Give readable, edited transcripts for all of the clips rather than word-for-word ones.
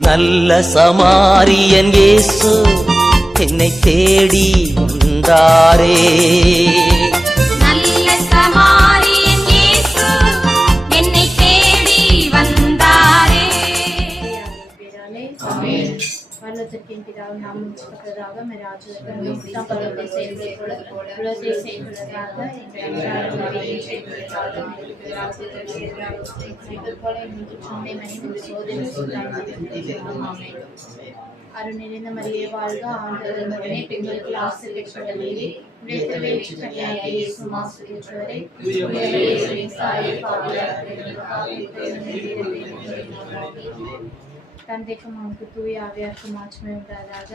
நல்ல சமாரியன் இயேசு என்னை தேடி வந்தாரே. நல்ல சமாரியன் இயேசு என்னை தேடி வந்தாரே. ஆமென். பரலோகத்தின் பிதாவே, நாமம் உச்சரிக்கப்படுவதாக. உம்முடைய ராஜ்யம் வருக. பரலோகத்தில் செய்யப்படுவது போல உலகத்தில் செய்யப்படுவதாக. எங்கள் அன்றாட உணவை செய்யப்படுவதாக. எங்கள் போல எங்களுக்கு சொன்னை மனித சோதனை. அருள் நிறைந்த மரியே வாழ்க, ஆண்டவர் உம்முடனே, பெண்களுக்கு ஆசீர்வதிக்கப்பட்டவரே, உம்முடைய திருவயிற்றின் கனியாகிய இயேசுவும் ஆசீர்வதிக்கப்பட்டவரே. தந்தைக்கும் அவனுக்கு தூய ஆவியாருக்கும் மாட்சிமை உண்டாதாக.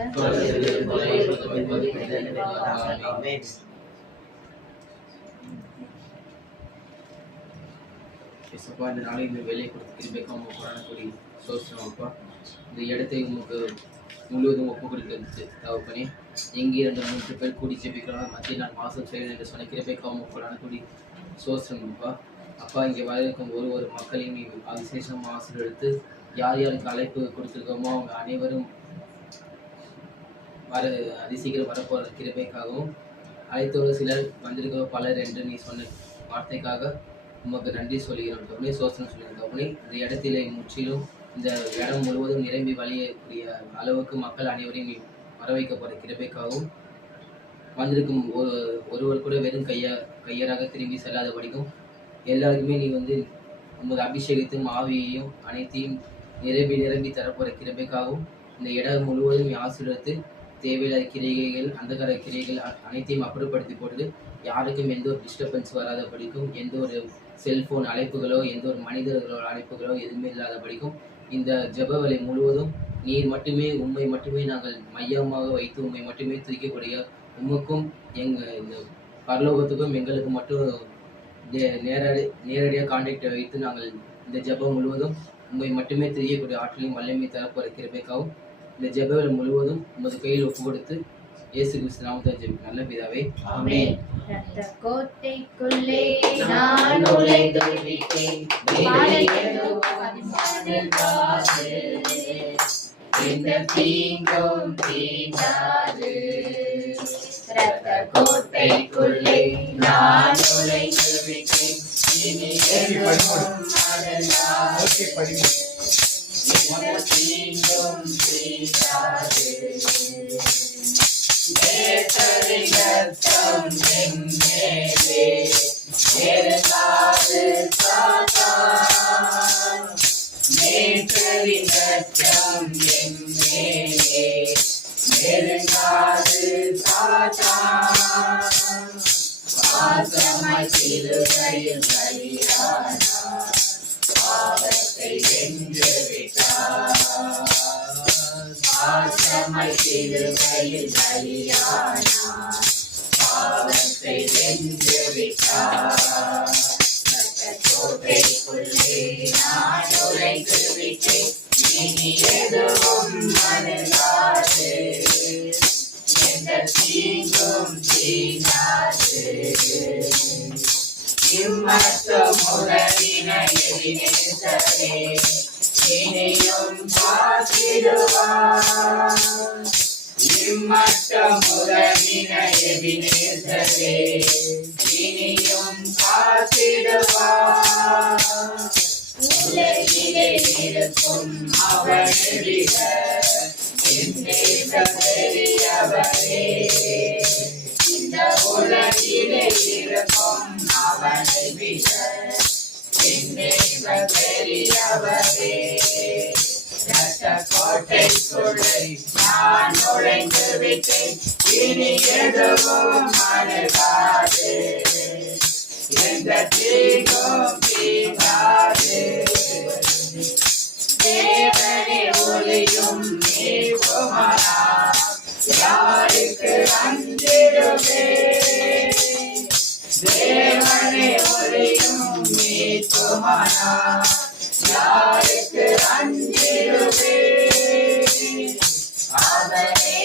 இந்த நாளை இந்த வேலையை கொடுத்து திரும்பிக்க உங்க கூடி சோசனப்பா. இந்த இடத்தை உங்களுக்கு முழுவதும் ஒப்பு கொடுக்கிறது தவப்பனே. எங்கே 2-3 பேர் கூடி ஜெபிக்கலாம் மத்திய நான் மாதம் செய்யணும் என்று சொன்ன கிருபைக்காக உங்க கூடி சோசனப்பா. அப்பா, இங்கே வரைக்கும் ஒரு மக்களையும் நீ விசேஷமாக ஆசீர்வதித்து யார் யாருக்கு அழைப்பு கொடுத்துருக்கோமோ அவங்க அனைவரும் அதிசீக்கிரம் வரப்போகிற கிருபைக்காகவும் அழைத்தவர்கள் சிலர் வந்திருக்க பலர் என்று நீ சொன்ன வார்த்தைக்காக உமக்கு நன்றி சொல்கிறோம் தவணை. சோசனம் சொல்லியிருக்க தவணை. இந்த இடத்திலே முற்றிலும் இந்த இடம் முழுவதும் நிரம்பி வழியக்கூடிய அளவுக்கு மக்கள் அனைவரையும் நீ வர வைக்க போகிற கிருபைக்காகவும் வந்திருக்கும் ஒருவர் கூட வெறும் கையராக திரும்பி செல்லாதபடிக்கும் எல்லாருக்குமே நீ உமது அபிஷேகத்தையும் ஆவியையும் அனைத்தையும் நிரம்பி தரப்போகிற கிருபைக்காகவும் இந்த இடம் முழுவதும் ஆசீர்வதித்து தேவையில்லாத கிரைகள் அந்தகார கிரைகள் அனைத்தையும் அப்புறப்படுத்தி போட்டு யாருக்கும் எந்த ஒரு டிஸ்டர்பன்ஸ் வராத படிக்கும், எந்த ஒரு செல்போன் அழைப்புகளோ எந்த ஒரு மனிதர்களோட அழைப்புகளோ எதுவுமே இல்லாத படிக்கும் இந்த ஜெபவேளை முழுவதும் நீர் மட்டுமே உண்மை மட்டுமே நாங்கள் மையமாக வைத்து உண்மை மட்டுமே துதிக்கக்கூடிய உமக்கும் இந்த பரலோகத்துக்கும் எங்களுக்கு மட்டும் நேரடியாக கான்டாக்டை வைத்து நாங்கள் இந்த ஜெபம் முழுவதும் உண்மை மட்டுமே தெரியக்கூடிய ஆற்றலையும் வல்லமை தரப்போகிற கிருபைக்காகவும் இந்த ஜெபவேளை முழுவதும் உமது கையில் ஒப்பு கொடுத்து இயேசு கிறிஸ்து நாமத்தில் ஜெபிக்கிறோம் நல்ல பிதாவே, ஆமென். ரத்த கோட்டைக்குள்ளே நான் நுழைந்து விட்டேன். எந்த தீங்கும் தீண்டாது. ரத்த கோட்டைக்குள்ளே நான் நுழைந்து விட்டேன். இனி எதுவும் அடங்காது. எந்த தீங்கும் தீண்டாது. நேற்றரின் ரத்தம் என் மேலே நெருங்காது சாத்தான். நேற்றரின் ரத்தம் என் மேலே நெருங்காது சாத்தான். பாசமாய் சிலுவையில் பலியானார். பாவத்தை வென்று விட்டார். பாசமாய் சிலுவையில் பலியானார். பாவத்தை வென்று விட்டார். கோட்டைக்குள்ளே நான் நுழைந்து விட்டேன். இனி எதுவும் அணுகாது. எந்த தீங்கும் தீண்டாது. இம்மட்டும் உறவின எதிரே இனியும் காத்திடுவார். இம்மட்டும் உறவின எதிரே இனியும் காத்திடுவார். உலகிலே இருக்கும் அவனை விட என் தேவன் பெரியவரே. இந்த உலகிலே இருக்கும் அவனை விட என் தேவன் பெரியவரே. ரத்த கோட்டைக்குள்ளே நான் நுழைந்து விட்டேன். இனி எதுவும் அணுகாது. எந்த தீங்கும் தீண்டாது. தேவனே ஒளியும் நீக்குமானார். யாருக்கு அஞ்சிடுவே. தேவனே ஒளியும் நீக்குமானார். யாருக்கு அஞ்சிடுவே. அவரே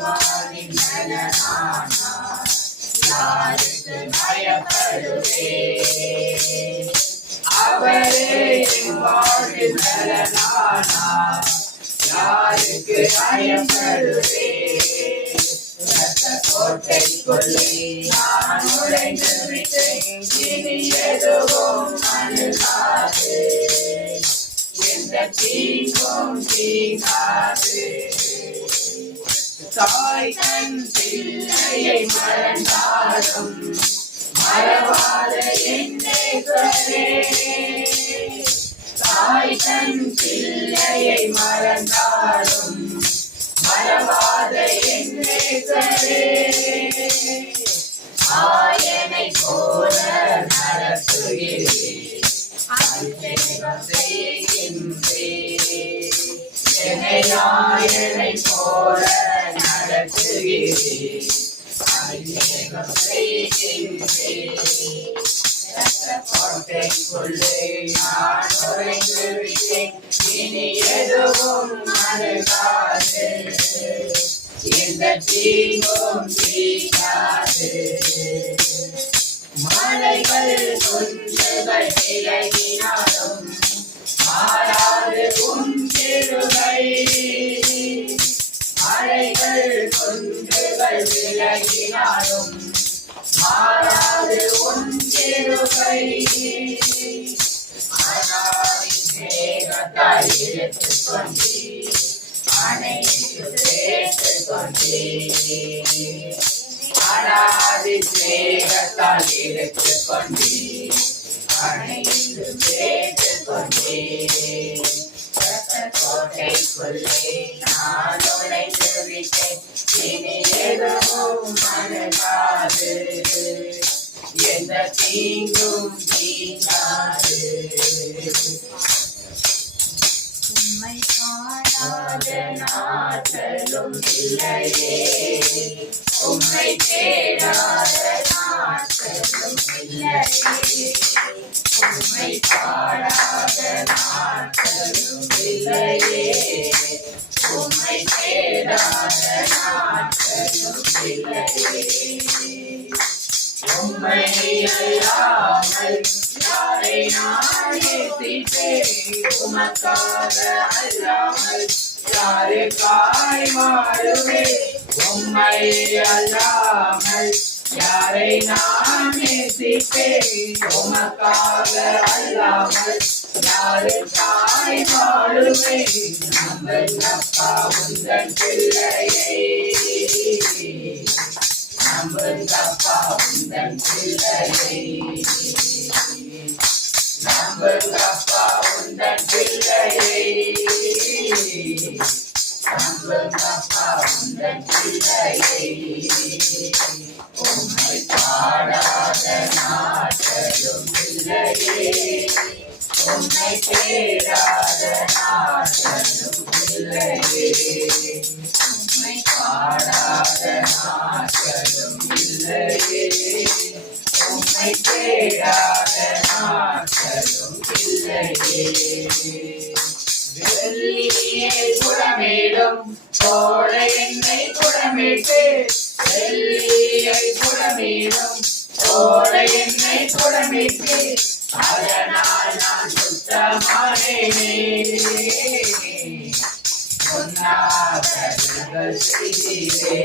வாழ்வின் நலனானார். யாருக்கு பயப்படுவே. அவரே வாழ்வின் நலனானார். கோட்டைக்குள்ளே நான் நுழைந்து விட்டேன், இனி எதுவும் அணுகாது, எந்த தீங்கும் தீங்காது. தாய் தன் பிள்ளையை மறந்தாலும் மறவாத என் நேசரே, தாய் தன் பிள்ளையை மறந்தாலும் மறவாத என் நேசரே, ஆயனை போல நடத்துகிறேன், அபிஷேகம் செய்கின்றேன், என்னை ஆயனை போல நடத்துகிறேன், அபிஷேகம் செய்கின்றேன். கோட்டைக்குள்ளே நான் நுழைந்து விட்டேன், இனி எதுவும் அணுகாது, எந்த தீங்கும் தீங்காது. மலைகள் குன்றுகள் விலகினாலும் மாறாது உன் கிருபை, மலைகள் குன்றுகள் விலகினாலும் மாறாது உன் கிருபை, அனாதின் மேகத்தால் இழுத்துக் கொண்டீர், அனைத்து சேர்த்துக் கொண்டீர், அனாதின் மேகத்தால் இழுத்துக் கொண்டீர், அனைத்து சேர்த்துக் கொண்டீர். கோட்டைக்குள்ளே நான் நுழைந்து விட்டேன், இனி எதுவும் அணுகாது, எந்த தீங்கும் தீங்காது. உம்மை காணாத நாட்களும் இல்லையே, உம்மை தேடாத நாட்களும் இல்லையே, உம்மை பாடாத நாட்களும் இல்லையே, உம்மை தேடாத நாட்களும் இல்லையே. உம்மை அல்லாமல் யாரை நான் நேசிப்பேன், உமக்காக அல்லாமல் யாருக்காய் வாழுவேன், உம்மை அல்லாமல் யாரை நான் நேசிப்பேன், உமக்காக அல்லாமல் யாருக்காய் வாழுவேன். நம்புங்கப்பா உந்தன் பிள்ளையை, நம்புங்கப்பா உந்தன் பிள்ளையை, நம்புங்கப்பா உந்தன் பிள்ளையை, நம்புங்கப்பா உந்தன் பிள்ளையை. உம்மை பாடாத நாட்களும் இல்லையே, உம்மை தேடாத நாட்களும் இல்லையே, உம்மை பாடாத நாட்களும் இல்லையே, உம்மை தேடாத நாட்களும் இல்லையே. வெள்ளியை புடமிடும் கோடை என்னை புடமிட்டு, வெள்ளியை புடமிடும் கோடை என்னை புடமிட்டு, அதனால் நான் சுத்தமானேனே. பொன்னாகங்கள் செய்தீரே,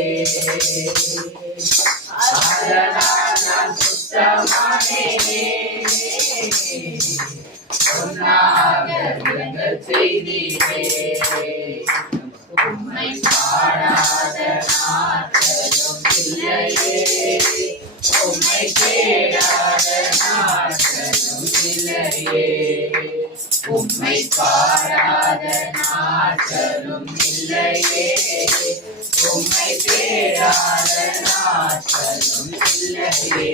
அதனால் நான் சுத்தமானேனே. பொன்னாகங்கள் செய்தீரே, உம்மை பாடாத நாட்களும் இல்லையே, உம்மை தேடாத நாட்களும் இல்லையே, உம்மை பாடாத நாட்களும் இல்லையே, உம்மை தேடாத நாட்களும் இல்லையே.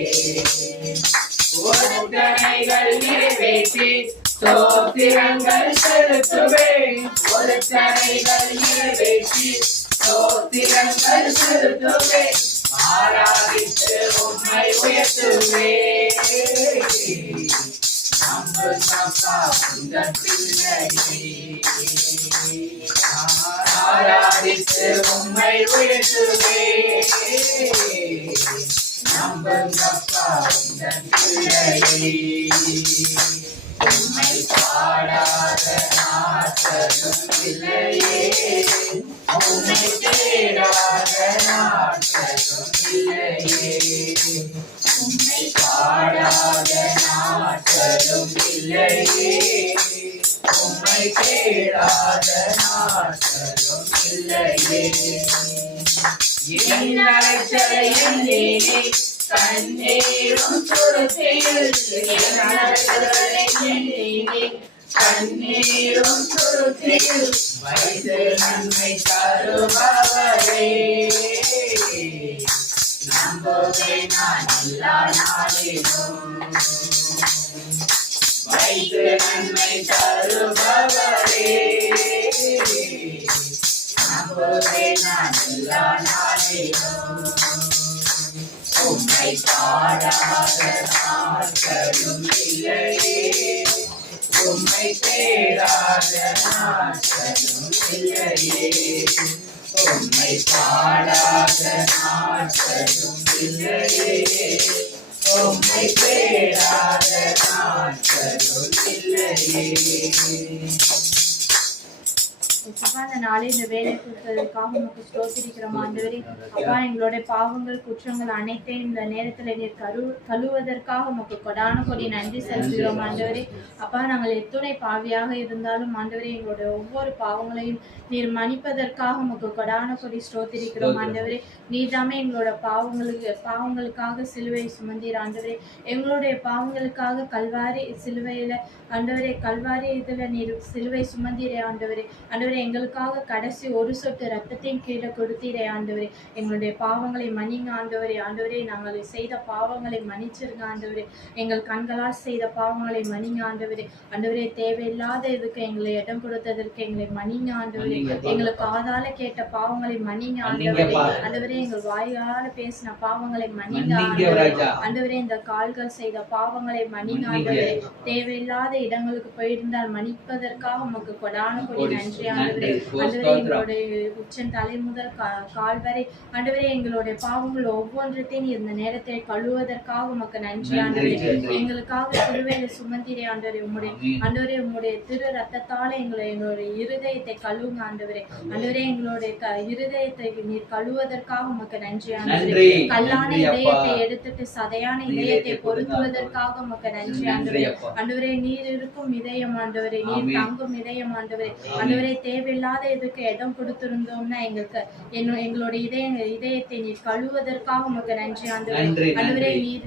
ஒருத்தனைகள் நிறைவேற்றி ஸ்தோத்திரங்கள் செலுத்துவேன், ஒருத்தனைகள் நிறைவேற்றி ஸ்தோத்திரங்கள் செலுத்துவேன், ஆராதித்து உம்மை உயர்த்துவேன். நம்புங்கப்பா உந்தன் பிள்ளையை, ஆராதித்து உம்மை உயர்த்துவேன். நம்புங்கப்பா உந்தன் பிள்ளையை, உம்மை பாடாத நாட்களும் இல்லையே, உம்மை தேடாத நாட்களும் இல்லையே உம்மை பாடாத நாட்களும் இல்லையே உம்மை தேடாத நாட்களும் இல்லையே என் அழைச்சலை எண்ணேனே கண்ணீரும் சுருத்தில் என் அழைச்சலை எண்ணேனே கண்ணீரும் சுருத்தில் வைத்து நன்மை தருபவரே நம்புவேன் நான் எல்லா நாளிலும் வைத்து நன்மை தருபவரே நம்புவேன் நான் எல்லா நாளிலும் உம்மை பாடாத நாட்களும் இல்லையே உம்மை தேடாத நாட்களும் இல்லையே உம்மை பாடாத நாட்களும் இல்லையே உம்மை தேடாத நாட்களும் இல்லையே அப்பா இந்த நாளே இந்த வேலை கொடுத்ததற்காக உமக்கு ஸ்தோத்திரிக்கிறோம் ஆண்டவரே. அப்பா எங்களுடைய பாவங்கள் குற்றங்கள் அனைத்தையும் இந்த நேரத்துல நீர் கழுவதற்காக உமக்கு கொடான கொடி நன்றி செலுத்துகிறோம் ஆண்டவரே. அப்பா நாங்கள் எத்துணை பாவியாக இருந்தாலும் ஆண்டவரே எங்களுடைய ஒவ்வொரு பாவங்களையும் நீர் மன்னிப்பதற்காக உமக்கு கொடான கொடி ஸ்தோத்திரிக்கிறோம் ஆண்டவரே. நீர்தாமே எங்களோட பாவங்களுக்காக சிலுவை சுமந்தீர் ஆண்டவரே. எங்களுடைய பாவங்களுக்காக கல்வாரி சிலுவையில ஆண்டவரே கல்வாரி இதுல நீர் சிலுவை சுமந்தீரே ஆண்டவரே. ஆண்டவரே எங்களுக்காக கடைசி ஒரு சொட்டு ரத்தத்தையும் கீழே கொடுத்தீரே ஆண்டவரே. எங்களுடைய பாவங்களை மன்னிங்க ஆண்டவரே. ஆண்டவரே நாங்கள் செய்த பாவங்களை மன்னிச்சிருங்க ஆண்டவரே. எங்கள் கண்களால் செய்த பாவங்களை மன்னிங்க ஆண்டவரே. ஆண்டவரே தேவையில்லாத இதுக்கு எங்களை இடம் கொடுத்ததற்கு எங்களை மன்னிங்க ஆண்டவரே. எங்களுக்கு ஆதால கேட்ட பாவங்களை மன்னிங்க ஆண்டவரே. ஆண்டவரே எங்கள் வாயால பேசின பாவங்களை மன்னிங்க ஆண்டவரே. ஆண்டவரே இந்த கால்கள் செய்த பாவங்களை மன்னிங்க ஆண்டவரே. தேவையில்லாத இடங்களுக்கு போயிருந்தால் மன்னிப்பதற்காக உமக்கு கொடான கொடி நன்றி ஆண்டவரே. ஆண்டவரே எங்களுடைய உச்சன் தலை முதல் கால் வரை ஆண்டவரே எங்களுடைய பாவங்கள் ஒவ்வொன்றத்தையும் இந்த நேரத்தை கழுவதற்காக உமக்கு நன்றி ஆண்டவரே. எங்களுக்காக சிலுவையில சுமந்தீரே ஆண்டவரே. ஆண்டவரே உம்முடைய திரு ரத்தத்தால எங்களுடைய இருதயத்தை கழுவுங்க ஆண்டவரே. ஆண்டவரே எங்களுடைய இருதயத்தை நீர் கழுவதற்காக உமக்கு நன்றி ஆண்டவரே. கல்லான இதயத்தை எடுத்துட்டு சதையான இதயத்தை பொருத்துவதற்காக உமக்கு நன்றி ஆண்டவரே. ஆண்டவரே நீர் இருக்கும் இதயம் ஆண்டவரே. நீர் தங்கும் இதயம் ஆண்டவரே. ஆண்டவரே தேவையில்லாத இதுக்கு இடம் கொடுத்திருந்தோம்னா எங்களுடைய இதயத்தை நீர் கழுவதற்காக உமக்கு நன்றி ஆண்டவரே. ஆண்டவரே நீர்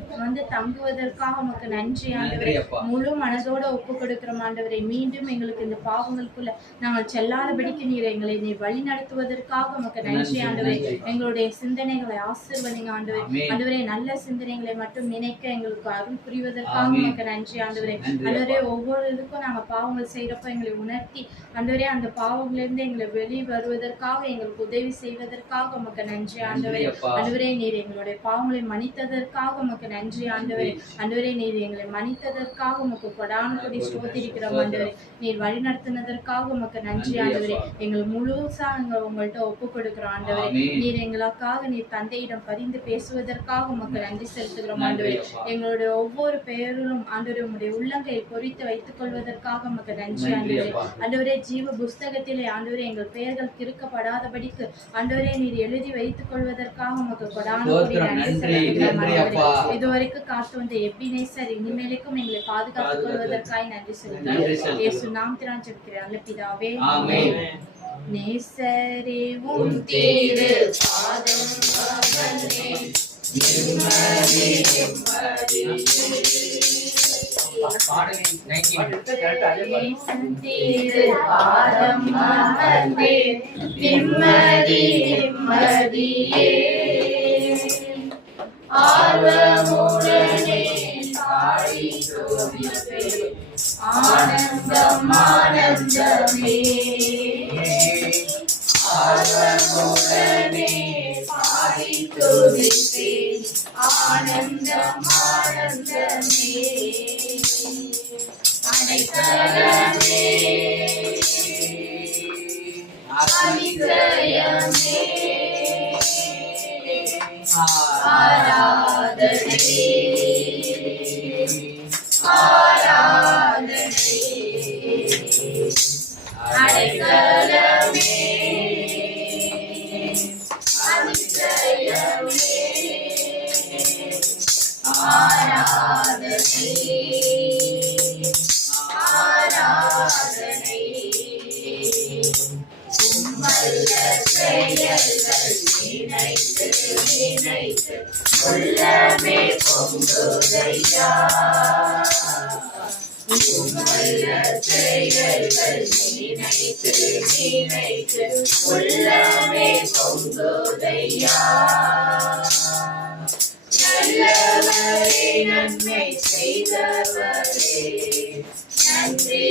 தங்குவதற்காக உமக்கு நன்றி ஆண்டவரே. முழு மனதோட ஒப்பு கொடுக்கிறோம் ஆண்டவரே. மீண்டும் எங்களுக்கு இந்த பாவங்களுக்குள்ள நாங்கள் செல்லாதபடிக்கு நீர் வழி நடத்துவதற்காக உமக்கு நன்றி ஆண்டவரே. எங்களுடைய சிந்தனைகளை ஆசீர்வதிங்க ஆண்டவரே. ஆண்டவரே நல்ல சிந்தனைகளை மட்டும் நினைக்க எங்களுக்கு அருள் புரிவதற்காக உமக்கு நன்றி ஆண்டவரே. ஆண்டவரே ஒவ்வொரு இதுக்கும் நாங்கள் பாவங்கள் செய்யறப்ப எங்களை உணர்த்தி ஆண்டவரே அந்த பாவங்களிலிருந்து எங்களை வெளி வருவதற்காக எங்களுக்கு உதவி செய்வதற்காக உமக்கு நன்றி ஆண்டவரே. ஆண்டவரே நீர் எங்களுடைய பாவங்களை மன்னித்ததற்காக உமக்கு நன்றி ஆண்டவரே. ஆண்டவரே நீர் எங்களை மன்னித்ததற்காக உமக்கு கொடான கொடி ஸ்தோத்திரிக்கிறோம் ஆண்டவரே. நீர் வழி நடத்தினதற்காக உமக்கு நன்றி ஆண்டவரே. எங்கள் முழுசா உங்கள்கிட்ட ஒப்பு கொடுக்கிறோம் ஆண்டவரே. நீர் எங்களுக்காக நீர் தந்தையிடம் பரிந்து பேசுவதற்காக உமக்கு நன்றி செலுத்துகிறோம் ஆண்டவரே. எங்களுடைய ஒவ்வொரு பெயரிலும் ஆண்டவரே உம்முடைய உள்ளங்கை பொறித்து வைத்துக் கொள்வதற்காக உமக்கு நன்றி ஆண்டவரே. ஆண்டவரே ஜீவ புஸ்தகத்திலே ஆண்டவரே எங்கள் பெயர்கள் கிறுக்கப்படாதபடிக்கு ஆண்டவரே நீர் எழுதி வைத்துக் கொள்வதற்காக உமக்கு கொடான கொடி நன்றி செலுத்துகிறோம் ஆண்டவரே. இதுவரைக்கும் காத்து வந்த எபினேசர் இனிமேலுக்கும் எங்களை பாதுகாத்துக் கொள்வதற்காக நன்றி செலுத்துகிறோம். இயேசு நாமத்தினால் ஜெபிக்கிறேன் நல்ல பிதாவே ஆமென். நேசரே உம் திரு பாதம் பவனே நிம்மதி திரு பாதம் அமர்ந்தே நிம்மதியே ஆர்வமுடனே பாடி துதிப்பேன் ஆனந்தம் ஆனந்தமே ஆர்வமுடனே பாடி துதிப்பேன் ஆனந்தம் ஆனந்தமே அனைத்தரமே அதிசயமே ஆராதனை ஆராதனை அடைக்கலமே ஆராதனை உம்மல்ல செயல்கள் நினைத்து நினைத்து உள்ளமே பொங்குதையா உம்மல்ல செயல்கள் நினைத்து நினைத்து உள்ளமே பொங்குதையா நல்லவரே நன்மை செய்தவரே நன்றி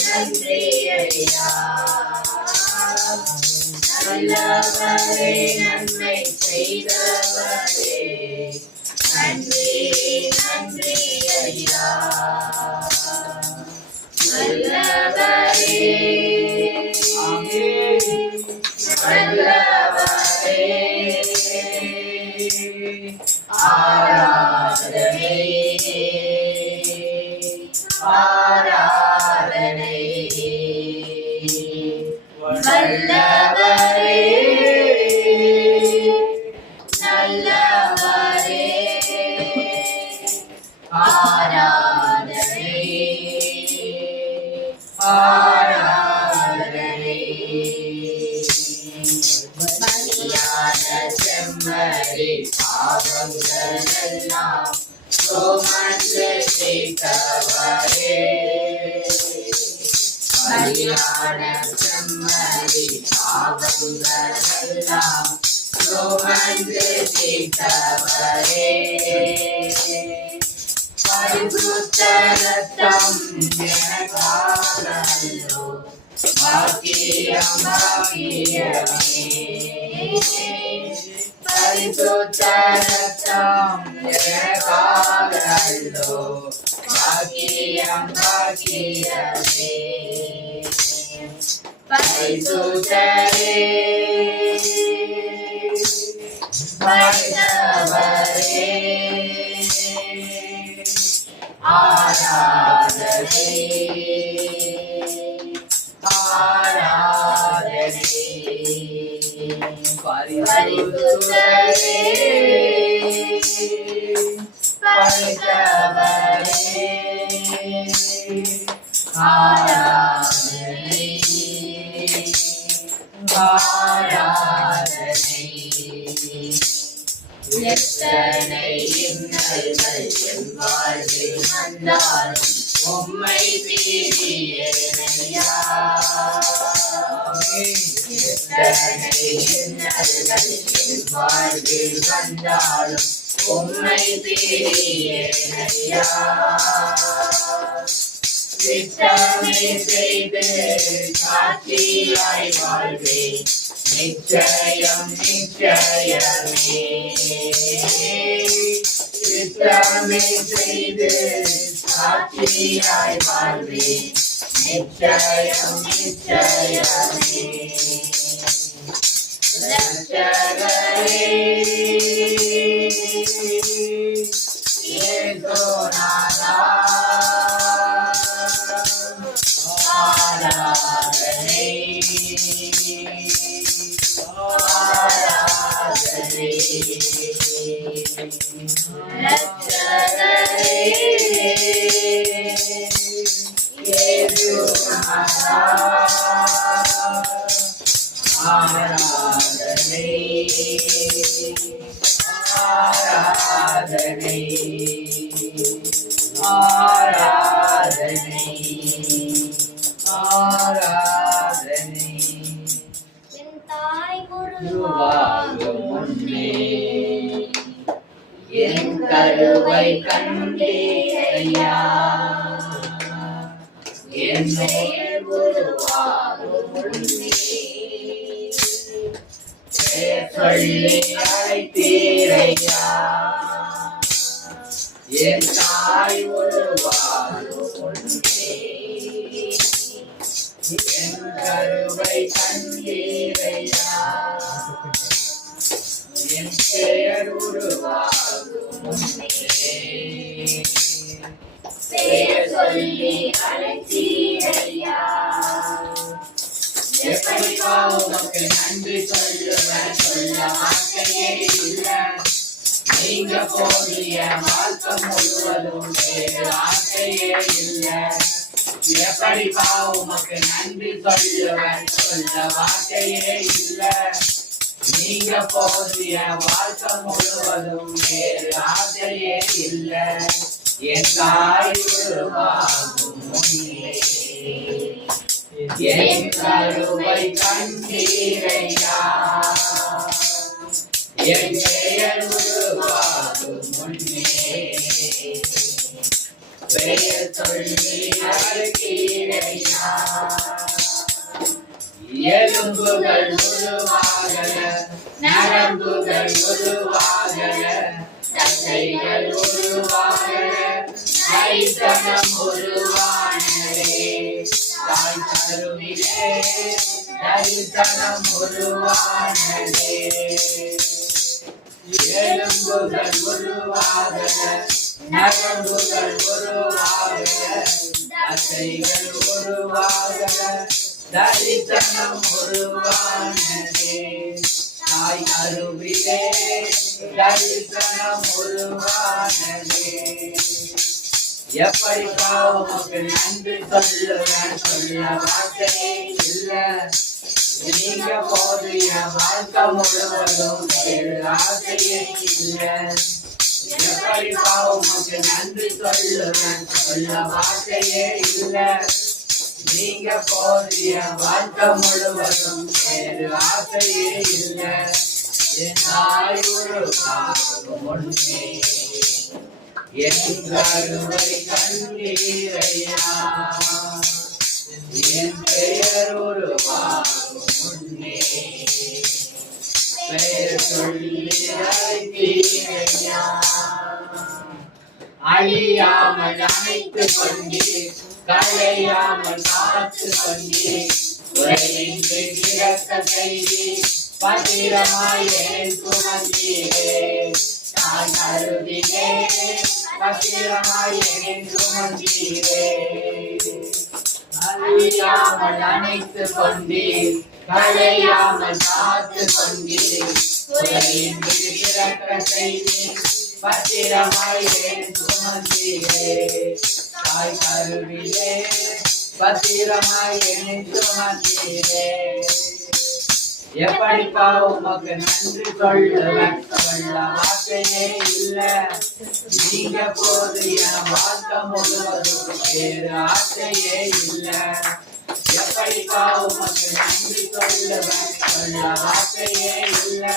நன்றி ஐயா நல்லவரே நன்மை செய்தவரே நன்றி நன்றி ஐயா நல்லவரே நல்லவரே ஆராதனை ஆராதனை நல்லவரே நல்லவரே ஆராதனை ஆராதனை மணியான செம்மறி பாவங்களெல்லாம் சுமந்து தீர்த்தவரே மணியான செம்மறி பாவங்களெல்லாம் சுமந்து தீர்த்தவரே பரிசுத்த ரத்தம் எனக்கானல்லோ பாக்கியம் பாக்கியமே பரிசுத்த ரத்தம் எனக்கானல்லோ பாக்கியம் பாக்கியமே பரிசுத்தரே பரிசுத்தரே ஆராதனை ஆராதனை பரிசுத்தரே பரிசுத்தரே ஆராதனை ஆராதனை எத்தனை இன்னல்கள் என் வாழ்வில் வந்தாலும் உம்மை பிரியேனையா எத்தனை இன்னல்கள் என் வாழ்வில் வந்தாலும் உம்மை பிரியேனையா சித்தமே செய்து சாட்சியாய் வாழ்வேன் நிச்சயம் நிச்சயமே சித்தமே செய்து சாட்சியாய் வாழ்வேன் நிச்சயம் நிச்சயமே ரட்சகரே இயேசுநாதா ஆராதனை ஆராதனை ரட்சகரே இயேசுநாதா ஆராதனை ஆராதனை ஆராதனை ஆராதனை என் தாய் உருவாகும் முன்னே என் கருவை கண்டேயா என் மேல் உருவாகும் முன்னே பெயர் சொல்லி அழைத்தீரையா என் தாய் உருவாகும் முன்னே என் கருவை கண்டீரையா என் பெயர் உருவாகும் முன்னே பெயர் சொல்லி அழைத்தீரையா எப்படிப்பா உமக்கு நன்றி சொல்லுவேன் சொல்ல வார்த்தையே இல்லை நீங்க போது என் வாழ்க்கை முழுவதும் வேறு ஆசையே இல்லை. எப்படிப்பா உமக்கு நன்றி சொல்லுவேன், சொல்ல வார்த்தையே இல்லை. நீங்க போது என் வாழ்க்கை முழுவதும் வேறு ஆசையே இல்லை. என் தாய் உருவாகும் முன்னே என் கருவை கண்டீரையா. என் பெயர் உருவாகும் முன்னே பெயர் சொல்லி அழைத்தீரையா. எலும்புகள் உருவாகல, நரம்புகள் உருவாகல, தசைகள் உருவாகல, தைத்தனம் உருவானதே. தாய் கருவிலே தைத்தனம் உருவானதே. எலும்புகள் உருவாகல, நரம்புகள் உருவாகல, தசைகள் உருவாகல, தைத்தனம் உருவானதே. தாய் கருவிலே தைத்தனம் உருவானதே. எப்படிப்பா உமக்கு நன்றி சொல்லுவேன், சொல்ல வார்த்தையே இல்லை. நீங்க போது என் வாழ்க்கை முழுவதும் வேறு ஆசையே இல்லை. எப்படிப்பா உமக்கு நன்றி சொல்லுவேன், சொல்ல வார்த்தையே இல்லை. நீங்க போது என் வாழ்க்கை முழுவதும் வேறு ஆசையே இல்லை. என் தாய் உருவாகும் முன்னே என் கருவை கண்டீரையா. என் பெயர் உருவாகும் முன்னே பெயர் சொல்லி அழைத்தீரையா. அழியாமல் அணைத்துக் கொண்டீர், களையாமல் காத்து கொண்டீர். குறையின்றி பிறக்க செய்தீர், பத்திரமாய் என் சுமந்தீரே. நான் கருவிலே பத்திரமாய் என் சுமந்தீரே. அழியாமல் அணைத்துக் கொண்டீர், களையாமல் காத்து கொண்டீர். குறையின்றி பிறக்க செய்தீர், பத்திரமாய் என் சுமந்தீரே. தாய் கருவிலே பத்திரமாய் என் சுமந்தீரே. எப்படிப்பா உமக்கு நன்றி சொல்லுவேன், சொல்ல வார்த்தையே இல்லை. நீங்க போது என் வாழ்க்கை முழுவதும் வேறு ஆசையே இல்லை. எப்படிப்பா உமக்கு நன்றி சொல்லுவேன், சொல்ல வார்த்தையே இல்லை.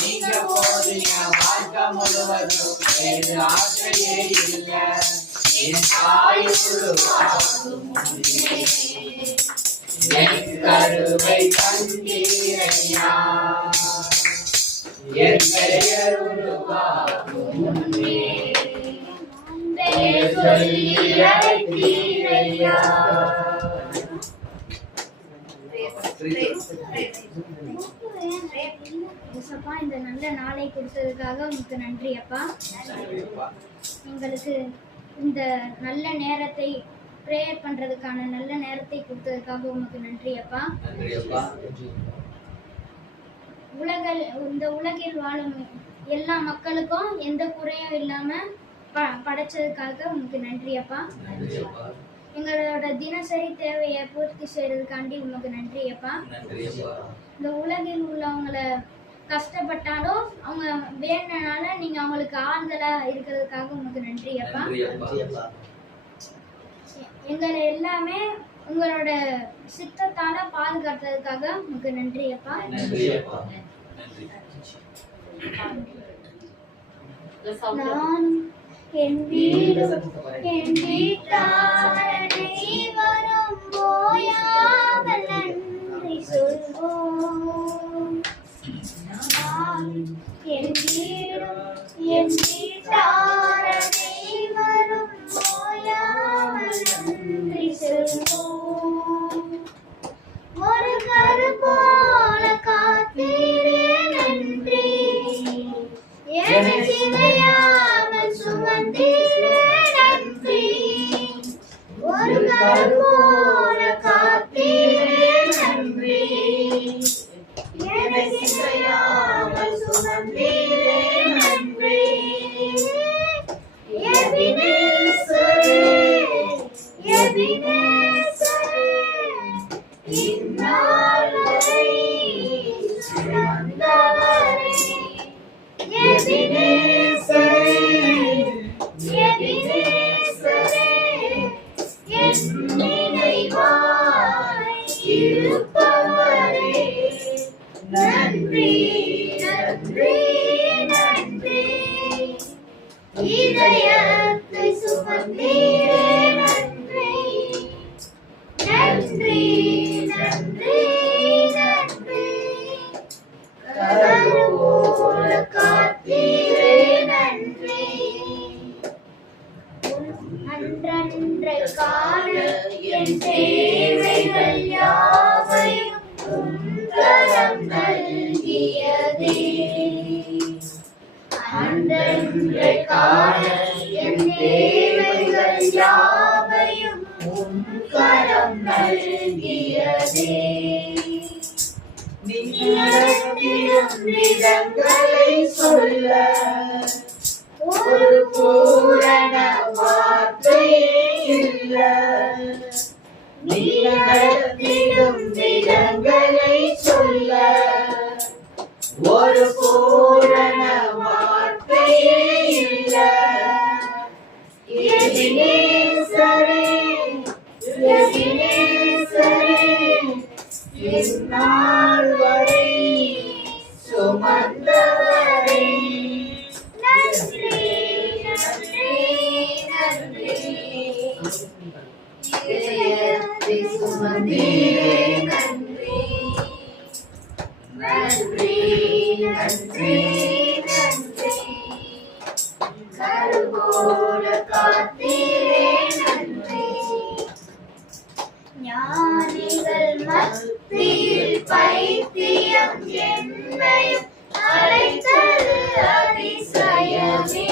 நீங்க போது என் வாழ்க்கை முழுவதும் வேறு ஆசையே இல்லை. என் தாய் உருவாகும் முன்னே என் கருவை கண்டீரையா. என் பெயர் உருவாகும் முன்னே பெயர் சொல்லி அழைத்தீரையா. ஏசப்பா, இந்த நல்ல நாளை கொடுத்ததுக்காக உங்களுக்கு நன்றி அப்பா. எங்களுக்கு இந்த நல்ல நேரத்தை ப்ரேயர் பண்றதுக்கான நல்ல நேரத்தை கொடுத்ததுக்காக உங்களுக்கு நன்றி அப்பா. இந்த உலகில் வாழும் எல்லா மக்களுக்கும் எந்த குறையும் இல்லாம படைச்சதுக்காக உங்களுக்கு நன்றி அப்பா. எங்களோட தினசரி தேவையை பூர்த்தி செய்யறதுக்காண்டி உங்களுக்கு நன்றி அப்பா. இந்த உலகில் உள்ளவங்களை கஷ்டப்பட்டாலும் அவங்க வேணுனால நீங்க அவங்களுக்கு ஆறுதலா இருக்கிறதுக்காக உங்களுக்கு நன்றி அப்பா. எங்களை எல்லாமே உங்களோட சித்தத்தால பாதுகாத்ததுக்காக உங்களுக்கு நன்றி அப்பா. நான் என் வீடும் என் வீட்டாரை வரும் போயாமல் நன்றி சொல்வோம். நான் என் வீடும் என் வீட்டாரை வரும் போயாமல் நன்றி சொல்வோம். ஒரு கரு போல காத்தீரே நன்றி, எனக்கு இணையாமல் சுமந்தீரே நன்றி. ஒரு கரு போல காத்தீரே நன்றி, எனக்கு இணையாமல் சுமந்தீரே நன்றி. கரம் நல்கியதே அன்றென்றை காண என் தேவைகள் யாவையும் உன் கரம் நல்கியதே நீ நடத்திடும் விதங்களை சொல்ல ஒரு பூரண வார்த்தையே இல்ல நீ நடத்திடும் விதங்களை சொல்ல ஒரு பூரண வார்த்தையே இல்ல எபினேசரே எபினேசரே இந்நாள் வரை சுமந்தவரே நன்றி நன்றி நன்றி இதயத்தை சுமந்தீரே நன்றி நன்றி நன்றி நன்றி கருவோட காத்தீரே நன்றி ஞானிகள் மத்தியில் பைத்தியம் என்னையும் அழைத்தது அதிசயமே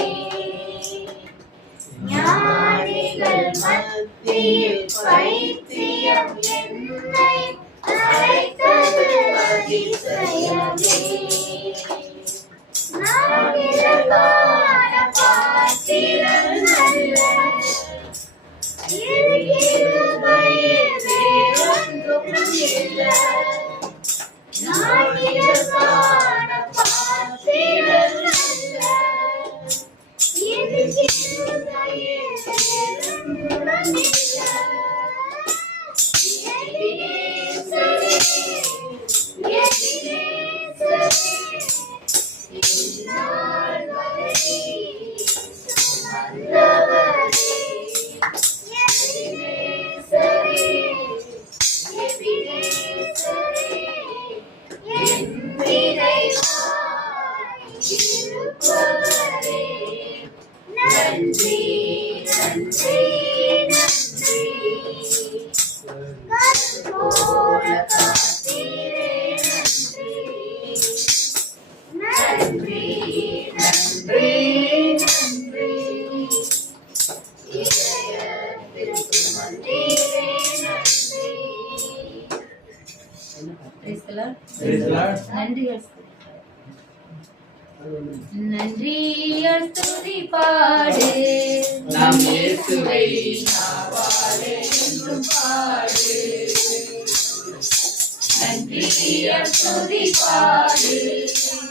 ஞானிகள் மத்தியில் பைத்தியம் என்னையும் அழைத்தது அதிசயமே நான் இலகான பாத்திரம் அல்ல இருக்கையில் வேறொன்றும் இல்லை நான் இலகான பாத்திரம் அல்ல இருக்கையில் வேறொன்றும் இல்லை எபினேசரே எபினேசரே இந்நாள் வரை சுமந்தவரே எபினேசரே எபினேசரே என் இறைவாய் இருப்பவரே நன்றி நன்றி நன்றி கற்போட காத்தீரே நன்றி நன்றி நன்றி இதயத்தில் சுமந்தீரே நன்றி நன்றியர் துதி பாடு நம் இயேசுவை நாவாலே என்றும் பாடு நன்றியர் துதி பாடு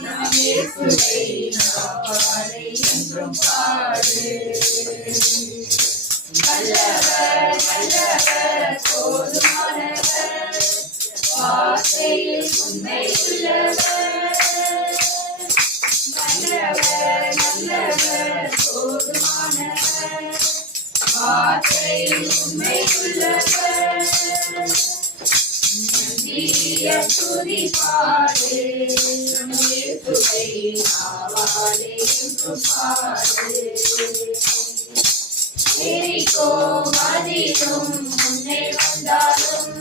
நம் இயேசுவை நாவாலே என்றும் பாடு வல்லவர் வல்லவர் போதுமானவர் வார்த்தையில் உண்மை உள்ளவர் நல்லவர் நல்லவர் போதுமானவர் வார்த்தையில் உண்மை உள்ளவர் நன்றியர் துதி பாடு நம் இயேசுவை நாவாலே என்றும் பாடு எரிகோ மதிலும் முன்னே வந்தாலும்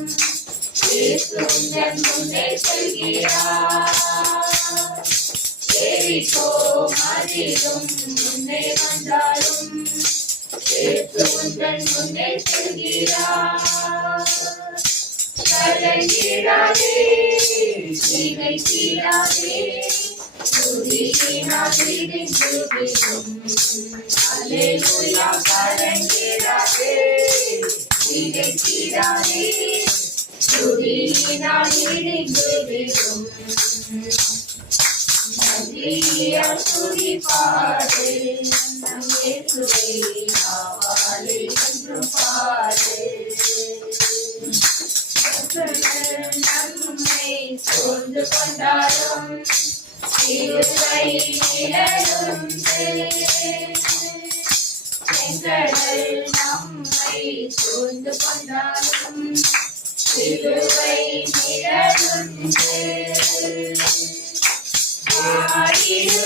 இயேசு உந்தன் முன்னே செல்கிறார் எரிகோ மதிலும் முன்னே வந்தாலும் இயேசு உந்தன் முன்னே செல்கிறார் கலங்கிடாதே திகைத்திடாதே துதியினால் இடிந்துவிடும் அல்லேலூயா கலங்கிடாதே திகைத்திடாதே துதியினால் இடிந்துவிடும் நன்றியால் துதி பாடு நம் இயேசுவை நாவாலே என்றும் பாடு நம்மை சூழ்ந்து கொண்டாலும் சிலுவை நிழலும் செங்கடல் நம்மை சூழ்ந்து கொண்டாலும் சிலுவை நிழலும்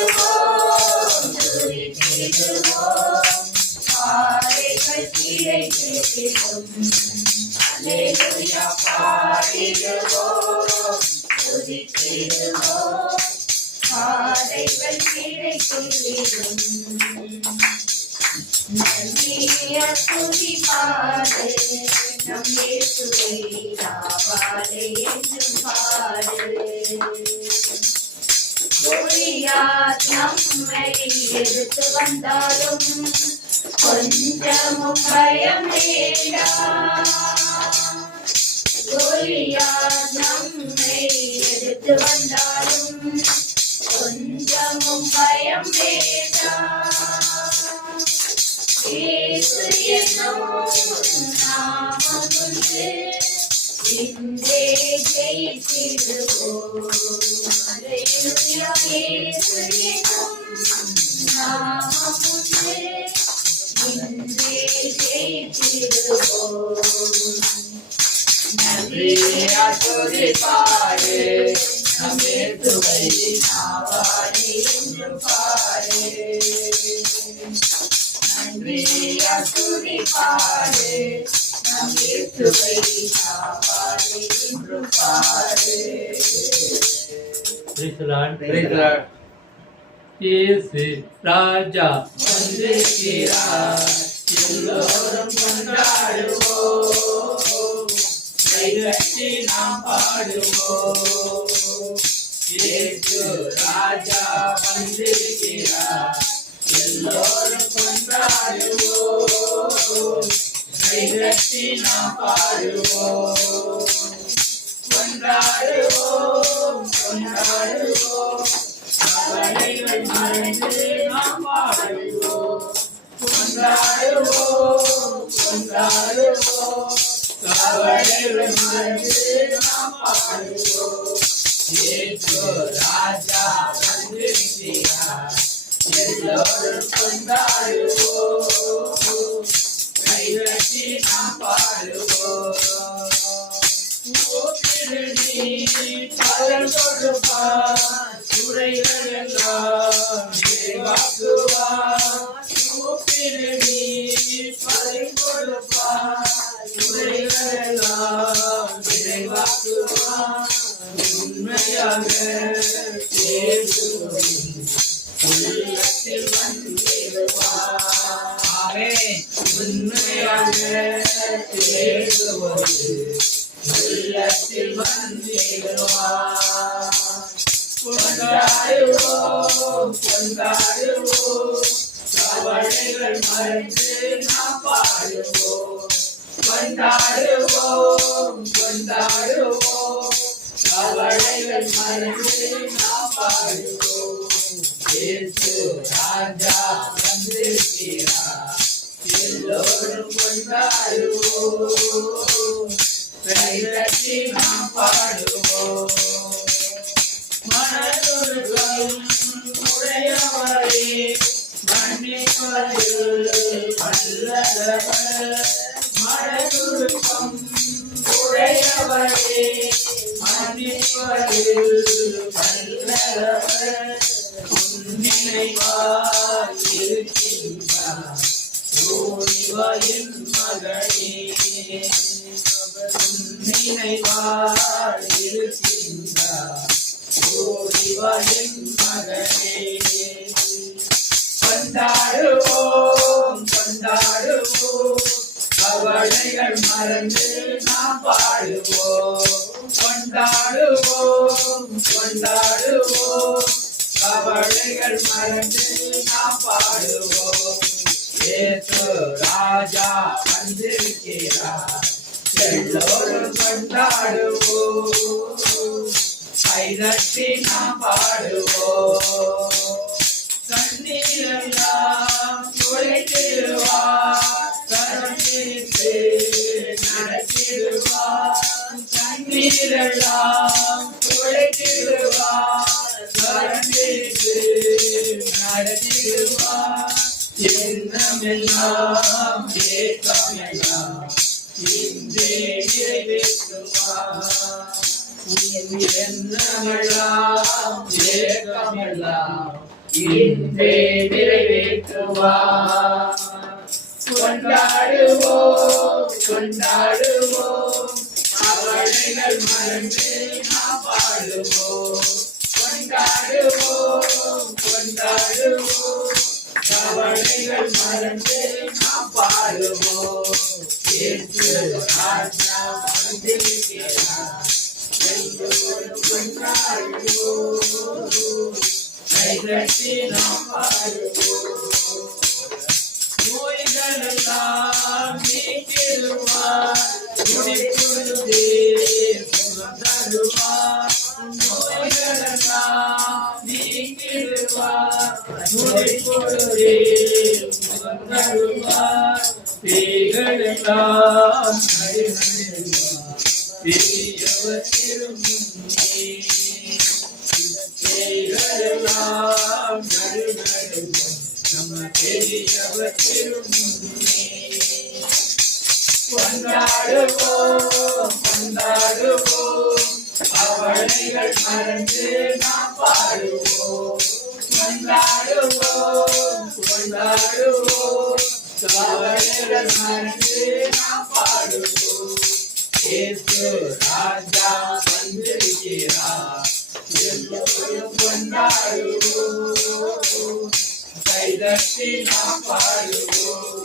பாடிடுவோம் துதித்திடுவோம் பாறைகள் கிடைத்திடும் அல்லேலூயா பாடிடுவோம் துதித்திடுவோம் பாதைகள் கிடைத்திடும் நன்றிய துதி பாடு நம் இயேசுவை நாவாலே என்றும் பாடு கோலியாத் நம்மை எதிர்த்து வந்தாலும் கொஞ்சமும் பயம் வேண்டாம் கோலியாத் நம்மை எதிர்த்து வந்தாலும் கொஞ்சமும் பயம் வேண்டாம் இயேசு என்னும் நாமம் ஒன்று இன்றே ஜெயித்திடுவோம் அல்லேலூயா இயேசு என்னும் நாமம் ஒன்று இன்றே ஜெயித்திடுவோம் நன்றியா துதி பாடு நம் இயேசுவை நாவாலே என்றும் பாடு நன்றியா துதி பாடு நம் இயேசுவை நாவாலே என்றும் பாடு Praise the Lord. Praise the Lord. இயேசு ராஜா வந்திருக்கிறார் எல்லோரும் கொண்டாடுவோம் கைதட்டி நாம் பாடுவோம் இயேசு ராஜா வந்திருக்கிறார் எல்லோரும் கொண்டாடுவோம் கைதட்டி நாம் பாடுவோம் கொண்டாடுவோம் கொண்டாடுவோம் கவலைகள் மறந்து நாம் பாடுவோம் கொண்டாடுவோம் கொண்டாடுவோம் கவலைகள் மறந்து நாம் பாடுவோம் இயேசு ராஜா வந்திருக்கிறார் எல்லோரும் கொண்டாடுவோம் கைதட்டி நாம் பாடுவோம் பலன் கொடுப்பார் துறைகள் எல்லாம் நிறைவாக்குவார் பலன் கொடுப்பார் துறைகள் எல்லாம் நிறைவாக்குவார் உண்மையாக உள்ளத்தில் வந்திடுவார் உண்மையாக தேடுவது உள்ளத்தில் வந்திடுவார் கொண்டாடுவோம் கொண்டாடுவோம் கவலைகள் மறந்து நாம் பாடுவோம் கொண்டாடுவோம் கொண்டாடுவோம் கவலைகள் மறந்து நாம் பாடுவோம் இயேசு ராஜா வந்திருக்கிறார் எல்லோரும் கொண்டாடுவோம் கைதட்டி நாம் பாடுவோம் மனதுருக்கம் உடையவரே மன்னிப்பதில் வல்லவர் மனதுருக்கம் உடையவரே மன்னிப்பதில் வல்லவர் நினைவாய் இருக்கின்றார் ஓடிவாயின் மகனே நினைவாய் இருக்கின்றார் ஓடிவாயின் மகனே கொண்டாடுவோம் கொண்டாடுவோம் கவலைகள் மறந்து நாம் பாடுவோம் கொண்டாடுவோம் கொண்டாடுவோம் கவலைகள் மறந்து நாம் பாடுவோம் இயேசு ராஜா வந்திருக்கிறார் எல்லோரும் கொண்டாடுவோம் கைதட்டி நாம் பாடுவோம் கண்ணீரெல்லாம் துடைத்திடுவார் கரம் பிடித்து நடத்திடுவார் கண்ணீரெல்லாம் துடைத்திடுவார் கரம் பிடித்து நடத்திடுவார் எண்ணமெல்லாம் ஏக்கமெல்லாம் இன்றே நிறைவேற்றுவார் எண்ணமெல்லாம் ஏக்கமெல்லாம் இன்றே நிறைவேற்றுவார் கொண்டாடுவோம் கொண்டாடுவோம் அவள் கவலைகள் மறந்து நாம் பாடுவோம் கொண்டாடுவோம் கொண்டாடுவோம் கவலைகள் மறந்து நாம் பாடுவோம் இயேசு ராஜா வந்திருக்கிறார் எல்லோரும் கொண்டாடுவோம் கைதட்டி நாம் பாடுவோம் நோய்களெல்லாம் நீக்கிடுவார் முடிப்பொழுதே சுகம் தருவார் நோய்களெல்லாம் நீக்கிடுவார் முடிப்பொழுதே சுகம் தருவார் பேய்களெல்லாம் நடுநடுவார் பெரியவர் திருமுன்னே பேய்களெல்லாம் நடுநடுவார் நம்ம பெரியவர் திருமுன்னே கொண்டாடுவோம் கொண்டாடுவோம் அவளைகள் மறந்து நாம் பாடுவோம் கொண்டாடுவோம் கொண்டாடுவோம் அவளைகள் மறந்து நாம் பாடுவோம் இயேசு ராஜா வந்திருக்கிறார் எல்லோரும் கொண்டாடுவோம் கைதட்டி நாம் பாடுவோம்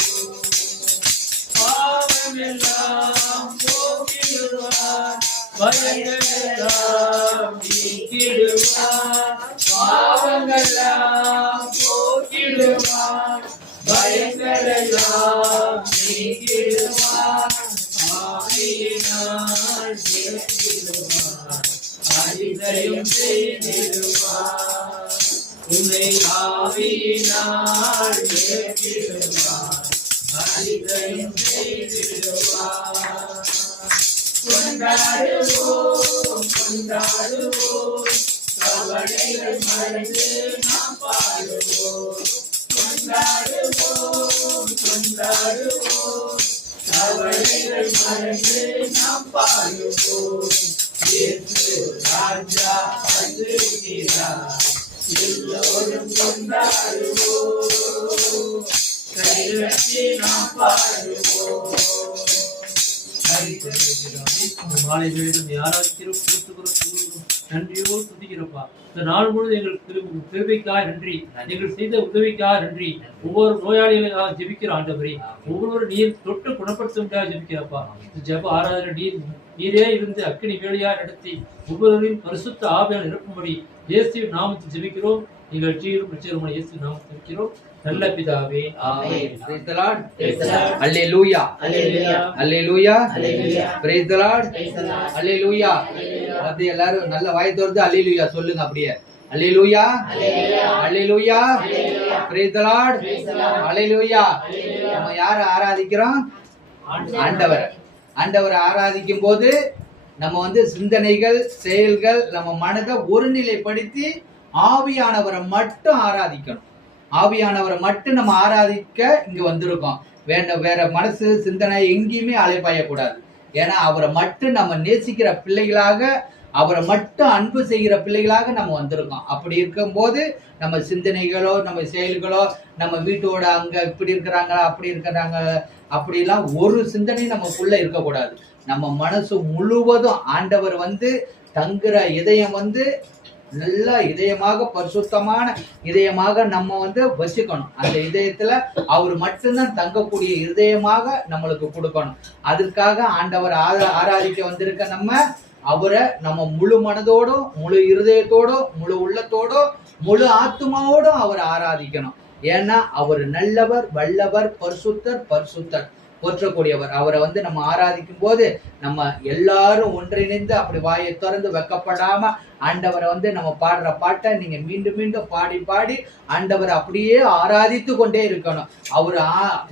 பாவமெல்லாம் போக்கிடுவார் பயங்களெல்லாம் நீக்கிடுவார் பாவங்களெல்லாம் போக்கிடுவார் பயங்களெல்லாம் நீக்கிடுவார் ஆவியினால் நிரப்பிடுவார் அதிசயம் செய்திடுவார் உன்னை ஆவியினால் நிரப்பிடுவார் அதிசயம் செய்திடுவார் கொண்டாடுவோம் கொண்டாடுவோம் கவலைகள் மறந்து நாம் பாடுவோம் கொண்டாடுவோம் கொண்டாடுவோம் கவலைகள் மறந்து நாம் பாடுவோம் இயேசு ராஜா வந்திருக்கிறார் எல்லோரும் கொண்டாடுவோம் கைதட்டி நாம் பாடுவோம் மாலை வேடும் ஆராய்ச்சிக்கிறோம் கூட்டுகிறோம் நன்றியோ துதிக்கிறப்பா இந்த நாள் முழுவதும் எங்களுக்கு கிருபைக்காய் நன்றி எங்கள் செய்த உதவிக்காய் நன்றி ஒவ்வொரு நோயாளிகளாக ஜெபிக்கிற ஆண்டவரே ஒவ்வொரு நீர் தொட்டு குணப்படுத்துவதாக ஜெபிக்கிறப்பா ஜெப ஆராதனை நீரே இருந்து அக்கினி வேலையா நடத்தி ஒவ்வொருவரையும் பரிசுத்த ஆவியால் நிரப்பும்படி இயேசுவின் நாமத்தில் ஜெபிக்கிறோம் நீங்கள் ஜீவனும் நிச்சயமான இயேசு நாமத்தில் ஜெபிக்கிறோம் நல்ல பிதாவே ஆமென். Praise the Lord. Hallelujah. Hallelujah. Praise the Lord. Hallelujah. அது எல்லாரும் நல்ல வாய் திறந்து ஹalleluya சொல்லுங்க அப்படியே. Hallelujah. Hallelujah. Praise the Lord. Hallelujah. நம்ம யாரை ஆராதிக்கிறோம்? ஆண்டவரை. ஆண்டவரை ஆராதிக்கும் போது நம்ம சிந்தனைகள் செயல்கள் நம்ம மனதை ஒருநிலைப்படுத்தி ஆவியானவரை மட்டும் ஆராதிக்கணும். ஆவியானவரை மட்டும் நம்ம ஆராதிக்க இங்க வந்திருக்கோம். வேற மனசு சிந்தனை எங்கேயுமே அலைப்பாயக்கூடாது. ஏன்னா அவரை மட்டும் நம்ம நேசிக்கிற பிள்ளைகளாக, அவரை மட்டும் அன்பு செய்கிற பிள்ளைகளாக நம்ம வந்திருக்கோம். அப்படி இருக்கும்போது நம்ம சிந்தனைகளோ நம்ம செயல்களோ நம்ம வீட்டோட அங்க இப்படி இருக்கிறாங்களா அப்படி இருக்கிறாங்க அப்படிலாம் ஒரு சிந்தனை நமக்குள்ள இருக்கக்கூடாது. நம்ம மனசு முழுவதும் ஆண்டவர் தங்குற இதயம் நல்ல இதயமாக பரிசுத்தமான இதயமாக நம்ம வச்சுக்கணும். அந்த இதயத்துல அவர் மட்டும்தான் தங்கக்கூடிய இதயமாக நம்மளுக்கு கொடுக்கணும். அதற்காக ஆண்டவர் ஆராதிக்க வந்திருக்க நம்ம அவரை நம்ம முழு மனதோடும் முழு இருதயத்தோடும் முழு உள்ளத்தோடும் முழு ஆத்மாவோடும் அவரை ஆராதிக்கணும். ஏன்னா அவர் நல்லவர், வல்லவர், பரிசுத்தர், போற்றக்கூடியவர். அவரை நம்ம ஆராதிக்கும் போது நம்ம எல்லாரும் ஒன்றிணைந்து அப்படி வாயை திறந்து வெக்கப்படாம ஆண்டவரை நம்ம பாடுற பாட்டை நீங்க மீண்டும் மீண்டும் பாடி பாடி ஆண்டவரை அப்படியே ஆராதித்து கொண்டே இருக்கணும். அவரு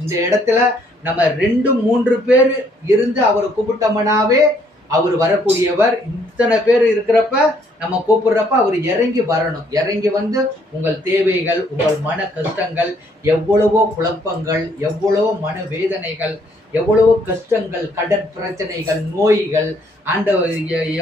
இந்த இடத்துல நம்ம 2-3 பேர் இருந்து அவரை கூப்பிட்டோம்னாவே அவர் வரக்கூடியவர். இத்தனை பேர் இருக்கிறப்ப நம்ம கூப்பிடுறப்ப அவர் இறங்கி வரணும். இறங்கி உங்கள் தேவைகள், உங்கள் மன கஷ்டங்கள், எவ்வளவோ குழப்பங்கள், எவ்வளவோ மன வேதனைகள், எவ்வளவோ கஷ்டங்கள், கடன் பிரச்சனைகள், நோய்கள், ஆண்டவர்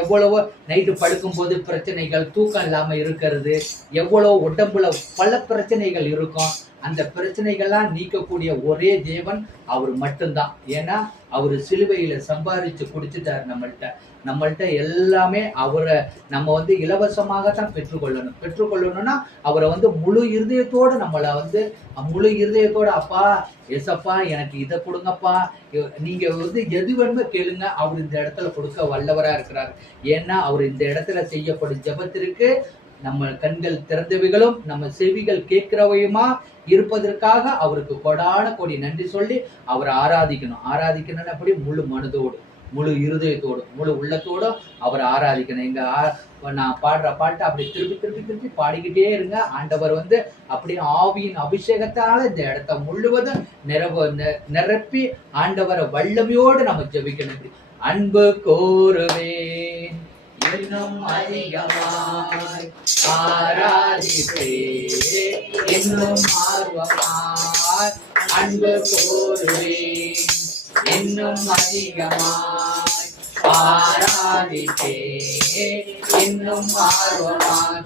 எவ்வளவோ நைட்டு படுக்கும்போது பிரச்சனைகள், தூக்கம் இல்லாம இருக்கிறது, எவ்வளோ உடம்புல பல பிரச்சனைகள் இருக்கும். அந்த பிரச்சனைகள்லாம் நீக்கக்கூடிய ஒரே தேவன் அவர் மட்டும்தான். ஏன்னா அவர் சிலுவையில சம்பாதிச்சு குடிச்சிட்டார் நம்மள்ட்ட எல்லாமே. அவரை நம்ம இலவசமாகத்தான் பெற்றுக்கொள்ளணும்னா அவரை முழு இருதயத்தோடு நம்மளை முழு இருதயத்தோடு, அப்பா எசப்பா எனக்கு இதை கொடுங்கப்பா, நீங்க எது வேணுமோ கேளுங்க, அவர் இந்த இடத்துல கொடுக்க வல்லவரா இருக்கிறார். ஏன்னா அவர் இந்த இடத்துல செய்யப்படும் ஜெபத்திற்கு நம்ம கண்கள் திறந்தவைகளும் நம்ம செவிகள் கேட்கிறவையுமா இருப்பதற்காக அவருக்கு கொடான கோடி நன்றி சொல்லி அவரை ஆராதிக்கணும். அப்படி முழு மனதோடு, முழு இருதயத்தோடு, முழு உள்ளத்தோடும் அவரை ஆராதிக்கணும். நான் பாடுற பாட்டை அப்படி திருப்பி பாடிக்கிட்டே இருங்க. ஆண்டவர் அப்படியே ஆவியின் அபிஷேகத்தால இந்த இடத்த முழுவதும் நிரப்பி ஆண்டவரை வல்லமையோடு நம்ம ஜெபிக்கணும். அன்பு கோருவேன் இன்னும் அதிகமாய் ஆராதிப்பே, இன்னும் ஆர்வமாய் அன்பு கோருவேன், இன்னும் அதிகமாய் ஆராதிப்பே, இன்னும் ஆர்வமாய்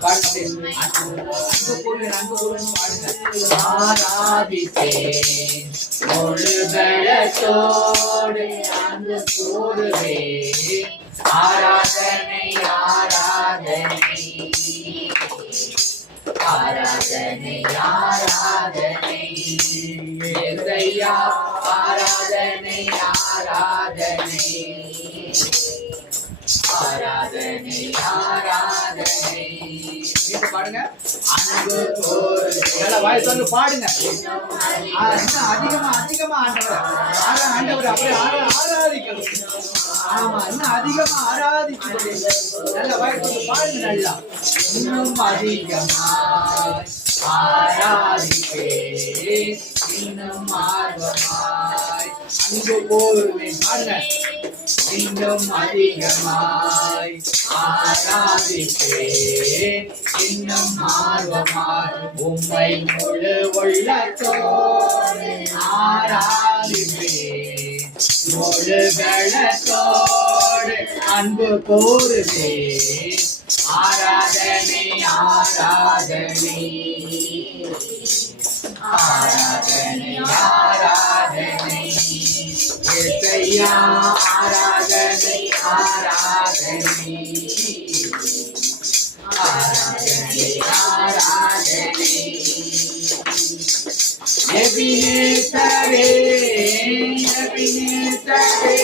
ஆராதிப்பேன், முழு பலத்தோடு அன்பு கூறுவேன். ஆராதனை ஆராதனை ஆராதனை ஆராதனை இயேசுவையா, ஆராதனை ஆராதனை ஆராதனை ஆராதனை. பாடுங்க, அன்பு கோருவேன். பாடுங்க, அதிகமா அதிகமா ஆண்டவர் அப்படியே ஆராதிக்கணும். ஆமா, இன்னும் அதிகமா ஆராதிக்கணும். நல்ல வாய்ப்பு பாடுங்க. நல்லா இன்னும் அதிகமா ஆராதிப்பே, இன்னும் ஆர்வமாய் அன்பு கோருவேன். பாடுங்க, இன்னும் அதிகமாய் ஆராதிப்பே, இன்னும் ஆர்வமாய் உம்மை முழு உள்ளத்தோடு ஆராதிப்பே, முழு பலத்தோடு அன்பு கோருவே. ஆராதனை ஆராதனை ஆராதனை ஆராதனை இயேசுவையா, ஆராதனை ஆராதனை ஆராதனை ஆராதனை. எபினேசரே எபினேசரே,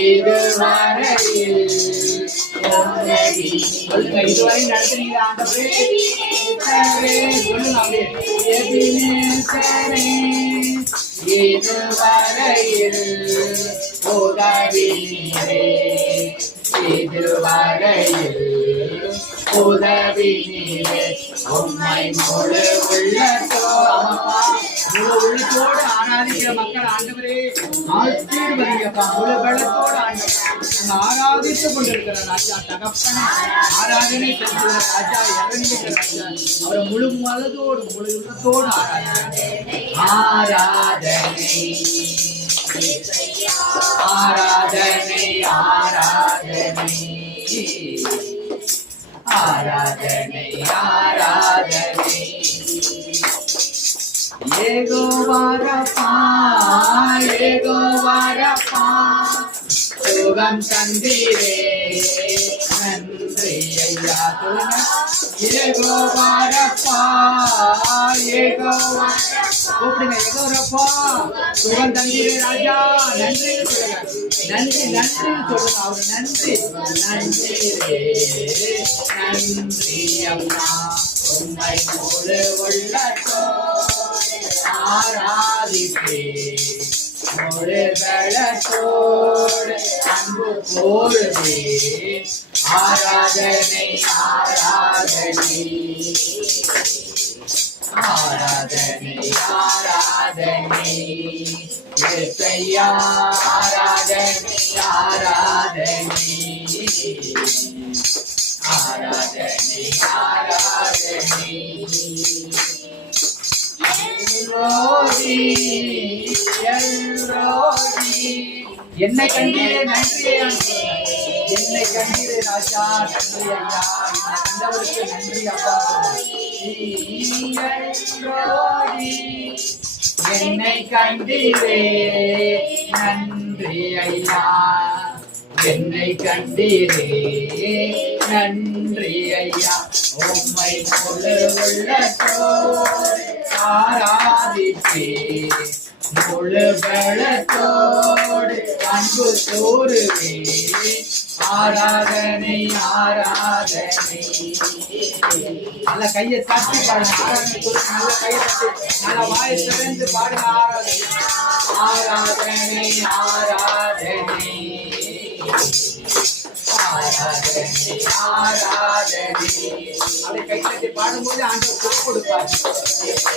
இதுவரையில் இதுவரை நடத்துறீங்க ஆண்டவரே. சொல்லுங்க, எபினேசரே இதுவரையில் உதவினீரே, இதுவரையில் உதவினீரே. உம்மை முழு உள்ளத்தோடு ஆராதிக்கிற மக்கள் ஆண்டவரே ஆசீர்வதிங்கப்பா. முழு பலத்தோடு ஆண்டவர் ஆராதித்துக் கொண்டிருக்கிற ராஜா தகப்பனே, ஆராதனை செலுத்துகிற ராஜா, இறங்குகிற ராஜா, அவரை முழு மனதோடு முழு உள்ளத்தோடு ஆராதனை ஆராதனை ஆராதனை ஆராதனை ஆராதனை. யெகோவா ரப்பா, யெகோவா ரப்பா, சுகம் தந்தீரே நன்றி ஐயா. சொல்லுங்க, யெகோவா ரப்பா, யெகோவா கூப்பிடுங்க, யெகோவா ரப்பா, சுகம் தந்தீரே ராஜா, நன்றி சொல்லுங்க, நன்றி நன்றி சொல்லுங்க. அவர் நன்றி நன்றி நன்றி அம்மா. உம்மை முழு உள்ளத்தோடு ஆராதிப்பே, முழு பலத்தோடு அன்பு கோருவே. ஆராதனை ஆராதனை ஆராதனை ஆராதனை இயேசுவையா, ஆராதனை ஆராதனை ஆராதனை ஆராதனை. எல்ரோதி எல்ரோதி என்னை கண்டீரே நன்றி ஆண்டவரே. என்னை கண்டீரே ராஜா நன்றி ஐயா. என்னை கண்டவருக்கு நன்றி அப்பா. என்னை கண்டீரே நன்றி ஐயா. என்னை கண்டீரே நன்றி ஐயா. உம்மை முழு உள்ளத்தோடு ஆராதிப்பே. முழு பலத்தோடு அன்பு தோறுவே. ஆராதனை ஆராதனை. நல்ல கையை தட்டி பாருங்க. நல்ல கையை தட்டி நல்ல வாயை திறந்து பாருங்க. ஆராதனை ஆராதனை ஆராதனை ஆராதனை. அதை கை தட்டி பாடும்போது ஆண்டவர் குரல் கொடுப்பார்.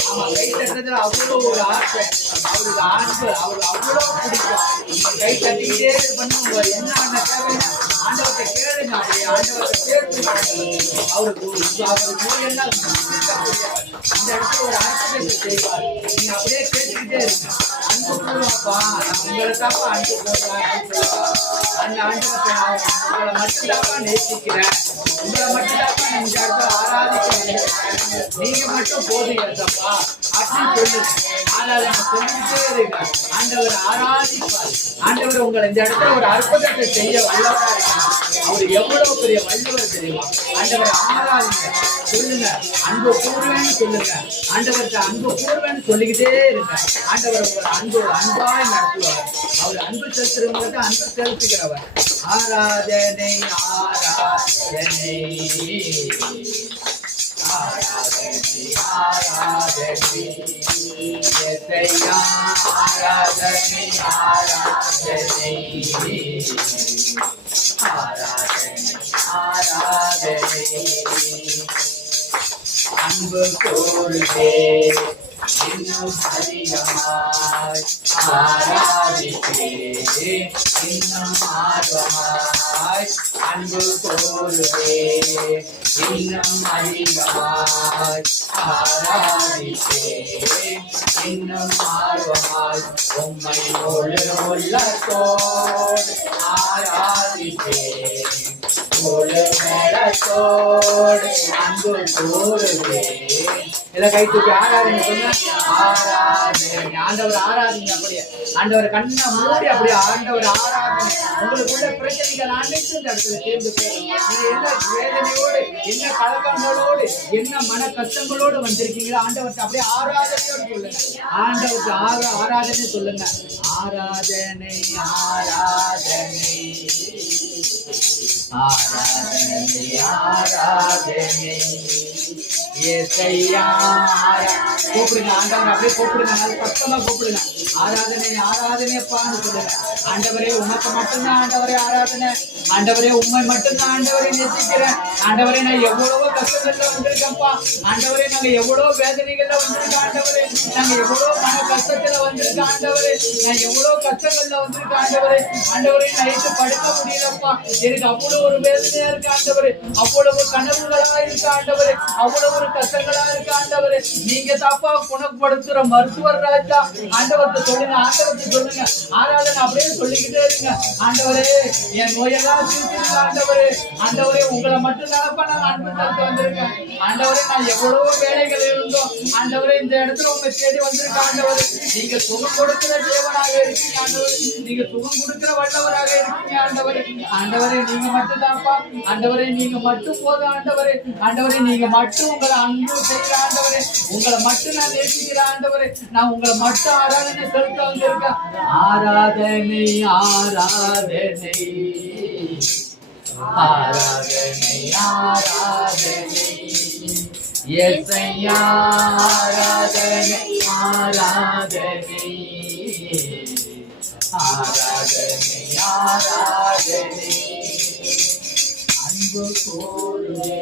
ஆமா, கை தட்டுறதுல அவ்வளோ ஒரு ஆசை. அவருக்கு அன்பு அவருக்கு அவ்வளோ பிடிக்கும். நீங்க கை தட்டிக்கிட்டே பண்ணுங்க. என்ன தேவைன்னா ஆண்டவத்தை கேளுங்க. ஆண்டவத்தை கேட்குங்க. அவருக்கு நோயெல்லாம் இந்த இடத்துல ஒரு அற்புதத்தை செய்வார். நீங்க அப்படியே கேட்டுக்கிட்டே இருங்க. அன்பு கூறுவாப்பா, நான் உங்களை தாப்பா அன்பு போடுறேன். அந்த ஆண்டவத்தை உங்களை மட்டும்தாப்பா நேசிக்கிறேன். உங்களை மட்டும்தாப்பா நான் இந்த இடத்துல ஆராதிக்கிறேன். நீங்க மட்டும் போதுங்க தப்பா அப்படின்னு சொல்லுங்க. ஆராதனை சொல்லிக்கிட்டே இருங்க. ஆண்டவர் ஆராதிப்பார். ஆண்டவர் உங்களை இந்த இடத்துல ஒரு அற்புதத்தை செய்ய வல்லவரா இருக்காங்க. அவர் எவ்வளவு பெரிய வல்லவர் தெரியுமா? ஆண்டவர் ஆராதிங்க சொல்லுங்க. அன்பு கூறுவேன்னு சொல்லுங்க. ஆண்டவருக்கு அன்பு கூறுவேன்னு சொல்லிக்கிட்டே இருங்க. ஆண்டவர் உங்களை அன்பாய் நடத்துவார். அவர் அன்பு செலுத்துறவங்களுக்கு அன்பு செலுத்துகிறவர். ஆராதனை ஆராதனை ஆராதனை ஆராதனை. எதையா ஆராதனை ஆராதனை ஆராதனை ஆராதனை. அன்பு கோருவே இன்னும் அதிகமாய் ஆராதிப்பே. இன்னும் ஆர்வமாய் அன்பு கோருவே இன்னும் அதிகமாய் ஆராதிப்பே. இன்னும் ஆர்வமாய் உம்மை முழு உள்ளத்தோடு ஆராதிப்பே. முழு மேலத்தோடு அன்பு கூறுவே. இதை கை தூக்கி ஆராதனை சொன்ன ஆராதனை. ஆண்டவர் ஆராதனை. அப்படியே ஆண்டவர் கண்ணை மூடி அப்படியே ஆண்டவர் ஆராதனை. உங்களுக்குள்ள பிரச்சனைகள் அனைத்தும் இந்த இடத்துல சேர்ந்து போயிடும். நீங்க என்ன வேதனையோடு, என்ன கலக்கங்களோடு, என்ன மன கஷ்டங்களோடு வந்திருக்கீங்களோ ஆண்டவர்கிட்ட அப்படியே ஆராதனையோடு சொல்லுங்க. ஆண்டவருக்கு ஆராதனை சொல்லுங்க. ஆராதனை ஆராதனை ஆராதனை ஆராதனை. கூப்பிடுங்க ஆண்டவர். அப்படியே கூப்பிடுங்க. நல்ல சத்தமா கூப்பிடுங்க. ஆராதனை ஆராதனைப்பான்னு சொல்லுங்க. ஆண்டவரே உமக்கு மட்டும்தான் ஆண்டவரே ஆராதனை. ஆண்டவரே உண்மை மட்டும்தான் ஆண்டவரை நேசிக்கிறேன். ஆண்டவரே நான் எவ்வளவோ கஷ்டங்கள்ல வந்திருக்கேன்ப்பா. ஆண்டவரே நாங்க எவ்வளவு வேதனைகள்ல வந்திருக்கோம். ஆண்டவரே நாங்க எவ்வளவு மன கஷ்டத்துல வந்திருக்கோம். ஆண்டவரே நான் எவ்வளவு கஷ்டங்கள்ல வந்திருக்கேன். ஆண்டவரே ஆண்டவரே நைட்டு படுக்க முடியலப்பா. எனக்கு அவ்வளவு ஒரு வேதனையா இருக்கு ஆண்டவரே. அவ்வளவு கனவுகளா இருக்கு ஆண்டவரே. அவ்வளவு ஒரு கஷ்டங்களா இருக்கு ஆண்டவரே. நீங்க தாப்பா குணப்படுத்துற மருத்துவர் ராஜா. ஆண்டவர்கிட்ட சொல்லுங்க. ஆண்டவர்கிட்ட சொல்லுங்க. ஆராதனை அப்படியே சொல்லிக்கிட்டே இருங்க. ஆண்டவரே என் நோயெல்லாம் தீர்த்துங்க ஆண்டவரே. ஆண்டவரே உங்களை மட்டும் தானப்பா நான் அன்பு செலுத்த வந்திருக்கேன். ஆண்டவரே நான் எவ்வளவோ வேலைகள் இருந்தோம். ஆண்டவரே இந்த இடத்துல உங்க தேடி வந்திருக்க ஆண்டவரே. நீங்க சுகம் கொடுக்கிற தேவனாக இருக்கீங்க ஆண்டவரே. நீங்க சுகம் கொடுக்கிற வல்லவராக இருக்கீங்க ஆண்டவரே. ஆண்டவரே நீங்க மட்டும் தான்ப்பா. ஆண்டவரே நீங்க மட்டும் போதும் ஆண்டவரே. ஆண்டவரே நீங்க மட்டும் உங்களை அன்பு செய்கிற ஆண்டவரே. உங்களை மட்டும் நான் நேசிக்கிற ஆண்டவரே. நான் உங்களை மட்டும் ஆராதனை செலுத்த வந்திருக்கேன். ஆராதனை ஆராதனை ஆராதனை ஆராதனை. யேசய்யா ஆராதனை ஆராதனை ஆராதனை ஆராதனை. அன்பு கோருவே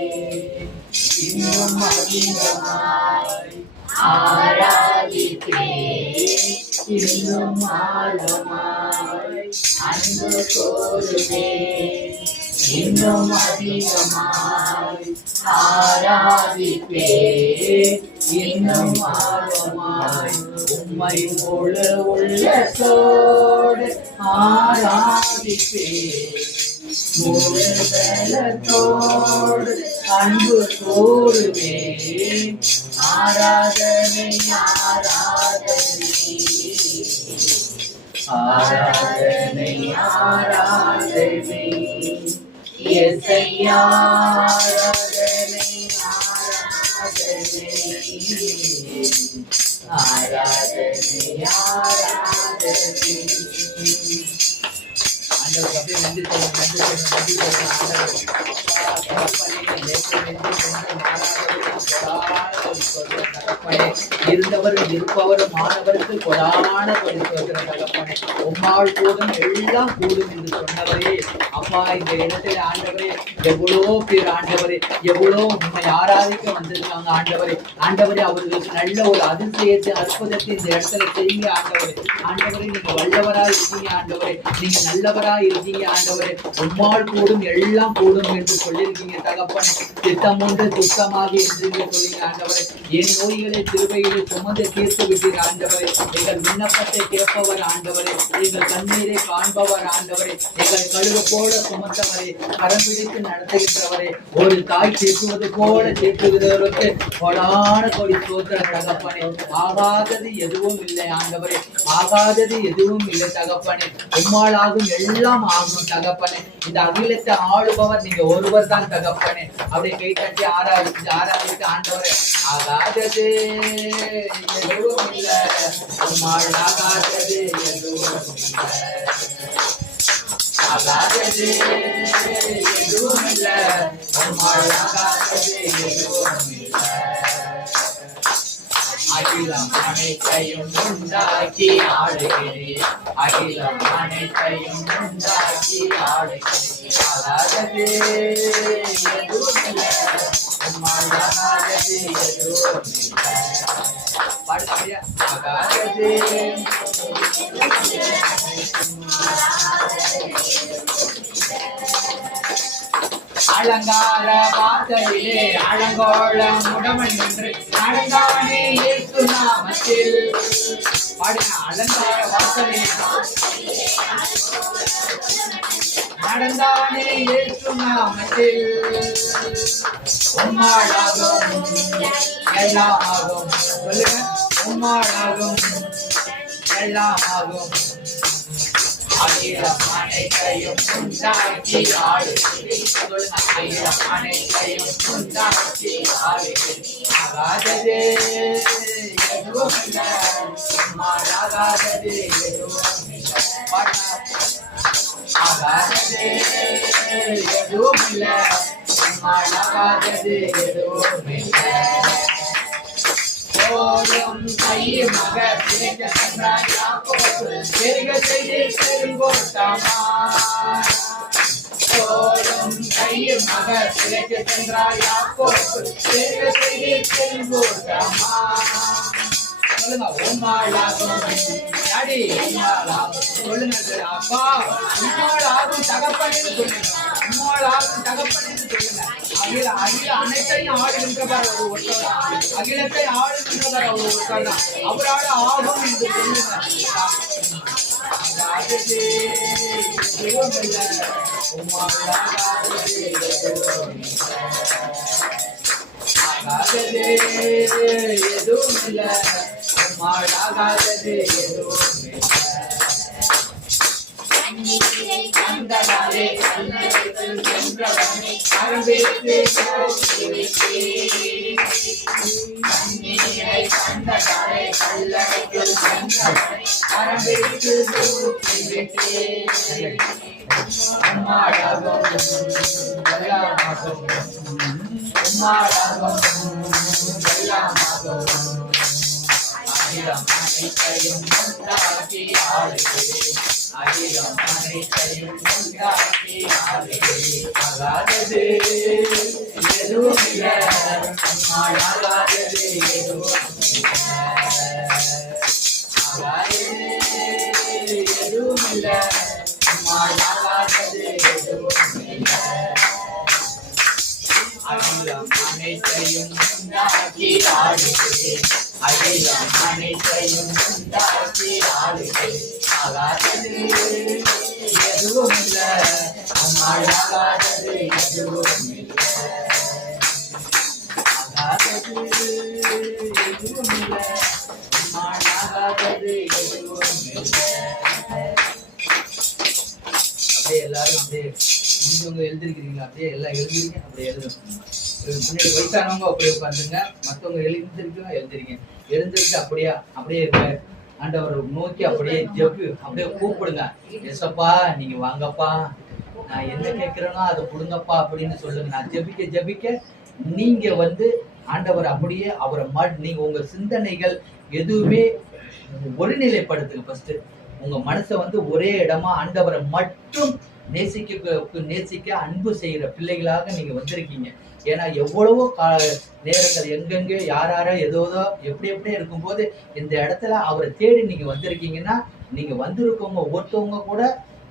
இன்னும் அதிகமாய் ஆராதிப்பே. இன்னும் ஆழமாய் அன்பு கோருவே இன்னும் அதிகமாய் ஆராதிப்பே. இன்னும் ஆழமாய் உம்மை முழு உள்ளத்தோடு ஆராதிப்பேன். முழு பலத்தோடு அன்பு கூறுவேன். ஆராதனை ஆராதனை ஆராதனை ஆராதனை இயேசையா ஆராதனை ஆராதனை ஆராதனை ஆராதனை. ஆண்டவருக்கு அப்படியே நன்றி சொல்லுங்க, நன்றி சொல்லுங்க, நன்றி சொல்லுங்க. ஆண்டவர் இருந்தவரும் இருப்பவரும் மாணவருக்கு கொடான தகப்பனே, உம்மாள் கூடும் எல்லாம் கூடும் என்று சொன்னவரே அப்பா, இந்த இடத்துல ஆண்டவரே எவ்வளோ பேர் ஆண்டவரே எவ்வளோ உண்மை ஆராதிக்க வந்திருக்காங்க ஆண்டவரே. ஆண்டவரே அவர்களுக்கு நல்ல ஒரு அதிசயத்தை அற்புதத்தை இந்த இடத்துல செய்யுங்க ஆண்டவரே. ஆண்டவரே நீங்க வல்லவராய் இருக்கீங்க ஆண்டவரே, நீங்க நல்லவராய் இருக்கீங்க ஆண்டவரே. உம்மாள் கூடும் எல்லாம் கூடும் என்று சொல்லியிருக்கீங்க தகப்பனே. திட்டம் ஒன்று சுத்தமாகி என்று சொல்லுங்க ஆண்டவரே. என் நோய்களை திருவைகளை சுமந்து தீர்த்து விட்டீர் ஆண்டவரே. எங்கள் விண்ணப்பத்தை கேட்பவர் ஆண்டவரே, எங்கள் கண்ணீரை காண்பவர் ஆண்டவரே, எங்கள் கழுவு போல சுமந்தவரே, கரம் பிடித்து நடத்துகின்றவரே, ஒரு தாய் தீர்த்துவது போல தீர்த்துகிறவருக்கு கொடான கொடி சோத்திர தகப்பனே. ஆகாதது எதுவும் இல்லை ஆண்டவரே, ஆகாதது எதுவும் இல்லை தகப்பனே. உம்மாளாகும் எல்லாம் ஆகும் தகப்பனே. இந்த அகிலத்தை ஆளுபவர் நீங்க ஒருவர் தான் தகப்பனே. அப்படியே கை தட்டி ஆராதிச்சு ஆராதிச்சு ஆண்டவரே ஆகாதது எதுவும் இல்லை, உம்மாள் ஆகாதது எதுவும் இல்லை, ஆகாதது எதுவும் இல்லை, உம்மாள் ஆகாதது எதுவும் இல்லை. அகிலம் அனைத்தையும் உண்டாக்கி ஆடுகிறேன், அகிலம் அனைத்தையும் உண்டாக்கி ஆடுகிறேன். ஆகாதது எதுவும் இல்லை, உம்மால் ஆகாதது எதுவும் இல்லை. பாடுறியா? ஆகாதது அலங்கார வாசலிலே அலங்கோளம் உடமன் என்று நடந்தானே இயேசு நாமத்தில். பாடுங்க. அலங்கார வாசலிலே நடந்தானே இயேசு நாமத்தில். உம்மாளாகும் எல்லாம் ஆகும். சொல்லுங்க. உம்மாளாகும் எல்லாம் ஆகும். அகிலம் அனைத்தையும் உண்டாக்கி ஆடுகிறேன். சொல்லுங்க. அகிலம் அனைத்தையும் உண்டாக்கி ஆடுகிறேன். ஆகாதது எதுவும் இல்லை, ஆகாதது எதுவும் இல்லை. ஆகாதது எதுவும் இல்லை, ஆகாதது எதுவும் இல்லை. போதும் கையில் மக பிழைக்க சென்றார் யாக்கோபு, பெருக செய்து பெருங்கோட்டமா. போதும் கையில் மக பிழைக்க சென்றார் யாக்கோபு, பெருக செய்து பெருங்கோட்டமா. சொல்லுங்க. உம்மாளாகும் டாடி, உம்மாளாகும். சொல்லுங்க. அப்பா உம்மாளாகும் தகப்பன் என்று சொல்லுங்க. உம்மாளாகும் தகப்பன் என்று சொல்லுங்க. அகில அகில அனைத்தையும் ஆளுகின்றவர் ஒரு ஒருத்தர், அகிலத்தை ஆளுகின்றவர் ஒரு ஒருத்தர் தான். அவரால் ஆகும் என்று சொல்லுங்க. ஆகாதது எதுவும் இல்லை, உம்மால் ஆகாதது எதுவும் இல்லை, ஆகாதது எதுவும் இல்லை, உம்மால் ஆகாதது எதுவும் இல்லை. கண்டதாலே கல்லறையில் சென்றவனை அரம்பிற்கு கண்ணீரை கண்டதாலே கல்லறையில் சென்றவனை அரம்பிற்கு உம்மாளாகும் எல்லாமாகும், உம்மாளாகும் எல்லாமாகும். அகிலம் அனைத்தையும் உண்டாக்கி ஆடுகிறேன், அகிலம் அனைத்தையும் உண்டாக்கி ஆடுகிறேன். ஆகாதது எதுவும் இல்லை, உம்மால் ஆகாதது எதுவும் இல்லை, ஆகாதது எதுவும் இல்லை, உம்மால் ஆகாதது எதுவும் இல்லை. அகிலம் அனைத்தையும் உண்டாக்கி ஆடுகிறேன், அகிலம் அனைத்தையும் உண்டாக்கி ஆடுகிறேன். ஆகாதது எதுவும் இல்ல, நம்மால் ஆகாதது எதுவும் இல்ல. ஆகாதது எதுவும் இல்ல, நம்மால் ஆகாதது எதுவும் இல்ல. அப்படியே எல்லாரும் அப்படியே முடிஞ்சவங்க எழுதிருக்கிறீங்களா? அப்படியே எல்லாம் எழுதிருங்க. அப்படியே எழுதுங்க. முன்னாடி வயசானவங்க அப்படியே உட்காந்துங்க, மற்றவங்க எழுந்திருக்க எழுந்திருக்கு அப்படியே இருக்க. ஆண்டவரை நோக்கி அப்படியே அப்படியே கூப்பிடுங்க. எசப்பா நீங்க வாங்கப்பா, நான் என்ன கேட்கிறேனோ அதை கொடுங்கப்பா அப்படின்னு சொல்லுங்க. நான் ஜெபிக்க நீங்க ஆண்டவர் அப்படியே அவரை நீங்க உங்க சிந்தனைகள் எதுவுமே ஒருநிலைப்படுத்துங்க. ஃபர்ஸ்ட் உங்க மனசை ஒரே இடமா ஆண்டவரை மட்டும் நேசிக்க அன்பு செய்யற பிள்ளைகளாக நீங்க வந்திருக்கீங்க. ஏன்னா எவ்வளவோ நேரங்கள் எங்கெங்க யாரோ ஏதோதோ எப்படி இருக்கும்போது இந்த இடத்துல அவரை தேடி நீங்க வந்திருக்கீங்கன்னா, நீங்க வந்திருக்கவங்க ஒருத்தவங்க கூட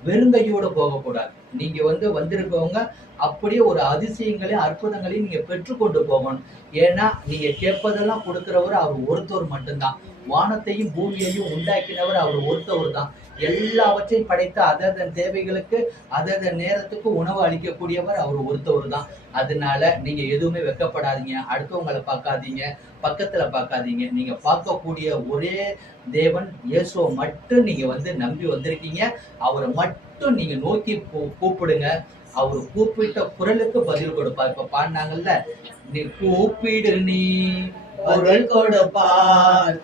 வெறுங்கையோட போகக்கூடாது. நீங்க வந்திருக்கவங்க அப்படியே ஒரு அதிசயங்களையும் அற்புதங்களையும் நீங்க பெற்றுக்கொண்டு போகணும். ஏன்னா நீங்க கேட்பதெல்லாம் கொடுக்கிறவர் அவர் ஒருத்தவர் மட்டும்தான். வானத்தையும் பூமியையும் உண்டாக்கினவர் அவர் ஒருத்தவர் தான். எல்லாவற்றையும் படைத்த அதன் தேவைகளுக்கு அதன் நேரத்துக்கு உணவு அளிக்கக்கூடியவர் அவர் ஒருத்தவர் தான். அதனால நீங்க எதுவுமே வெட்கப்படாதீங்க. அடுத்தவங்களை பார்க்காதீங்க, பக்கத்துல பார்க்காதீங்க. நீங்க பார்க்கக்கூடிய ஒரே தேவன் இயேசுவை மட்டும் நீங்க நம்பி வந்திருக்கீங்க. அவரை மட்டும் நீங்க நோக்கி கூப்பிடுங்க. அவர் கூப்பிட்ட குரலுக்கு பதில் கொடுப்பார். இப்ப பாடினாங்கல்ல, நீ கூப்பிடு நீ குரல் கொடுப்பார்,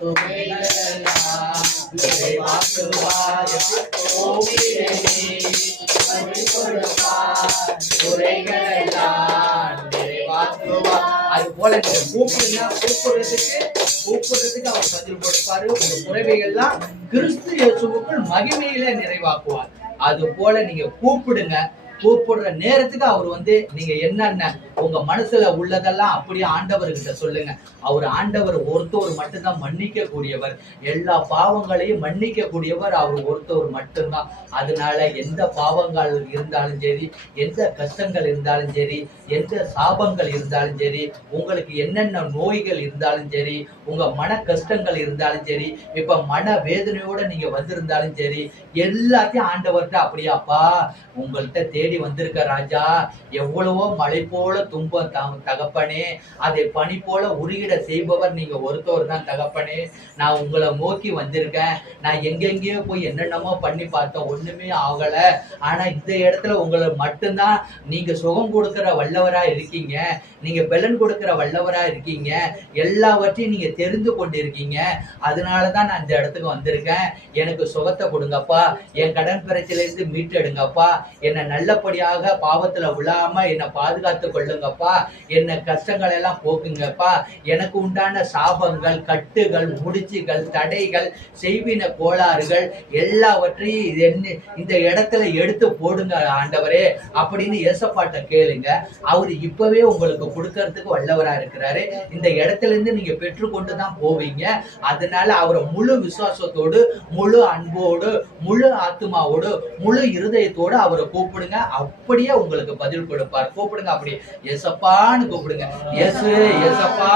அது போல நீங்க கூப்பிடுங்க. கூப்பிடுறதுக்கு அவர் பதில் கொடுப்பாரு. உங்க குறைவைகள்லாம் கிறிஸ்து இயேசுவுக்குள் மகிமையில நிறைவாக்குவார். அது போல நீங்க கூப்பிடுங்க. கூப்பிடுற நேரத்துக்கு அவர் நீங்க என்னென்ன உங்க மனசுல உள்ளதெல்லாம் அப்படியே ஆண்டவர்கிட்ட சொல்லுங்க. ஆண்டவர் ஒருத்தவர் மட்டும்தான் மன்னிக்க கூடியவர். எல்லா பாவங்களையும் மன்னிக்க கூடியவர் அவர் ஒருத்தவர் மட்டும்தான். அதனால எந்த பாவங்கள் இருந்தாலும் சரி, எந்த கஷ்டங்கள் இருந்தாலும் சரி, எந்த சாபங்கள் இருந்தாலும் சரி, உங்களுக்கு என்னென்ன நோய்கள் இருந்தாலும் சரி, உங்க மன கஷ்டங்கள் இருந்தாலும் சரி, இப்ப மன வேதனையோட நீங்க வந்திருந்தாலும் சரி, எல்லாத்தையும் ஆண்டவர்கிட்ட அப்படியாப்பா உங்கள்கிட்ட தேடி வந்திருக்க ராஜா, எவ்வளவோ மழை போல துன்பம் தகப்பனே, அதை பனி போல உருகிட செய்பவர் நீங்க ஒருத்தவர் தான் தகப்பனே. நான் உங்களை நோக்கி வந்திருக்கேன். நான் எங்கெங்கேயோ போய் என்னென்னமோ பண்ணி பார்த்தேன், ஒண்ணுமே ஆகல. ஆனா இந்த இடத்துல உங்களை மட்டும்தான் நீங்க சுகம் கொடுக்கிற வல்லவரா இருக்கீங்க, நீங்க பலன் கொடுக்கிற வல்லவரா இருக்கீங்க, எல்லாவற்றையும் நீங்க தெரிந்து கொண்டு இருக்கீங்க. அதனாலதான் நான் இந்த இடத்துக்கு வந்திருக்கேன். எனக்கு சுகத்தை கொடுங்கப்பா, என் கடன் பிரச்சனையில இருந்து மீட்டு எடுங்கப்பா, என்னை நல்லபடியாக பாவத்துல விழாம என்னை பாதுகாத்து கொள்ளுங்கப்பா, என்ன கஷ்டங்கள் எல்லாம் போக்குங்கப்பா, எனக்கு உண்டான சாபங்கள், கட்டுகள், முடிச்சுகள், தடைகள், செய்வின கோளாறுகள் எல்லாவற்றையும் இந்த இடத்துல எடுத்து போடுங்க ஆண்டவரே அப்படின்னு ஏசப்பாட்ட கேளுங்க. அவரு இப்பவே உங்களுக்கு கொடுக்கறதுக்கு வல்லவரா இருக்கிறாரு. இந்த இடத்துல இருந்து நீங்க பெற்றுக்கொண்டுதான் போவீங்க. அதனால அவரை முழு விசுவாசத்தோடு, முழு அன்போடு, முழு ஆத்மாவோடு, முழு இருதயத்தோடு அவரை கூப்பிடுங்க. அப்படியே உங்களுக்கு பதில் கொடுப்பார். கூப்பிடுங்க, அப்படி ஏசப்பான்னு கூப்பிடுங்க. இயேசு ஏசப்பா,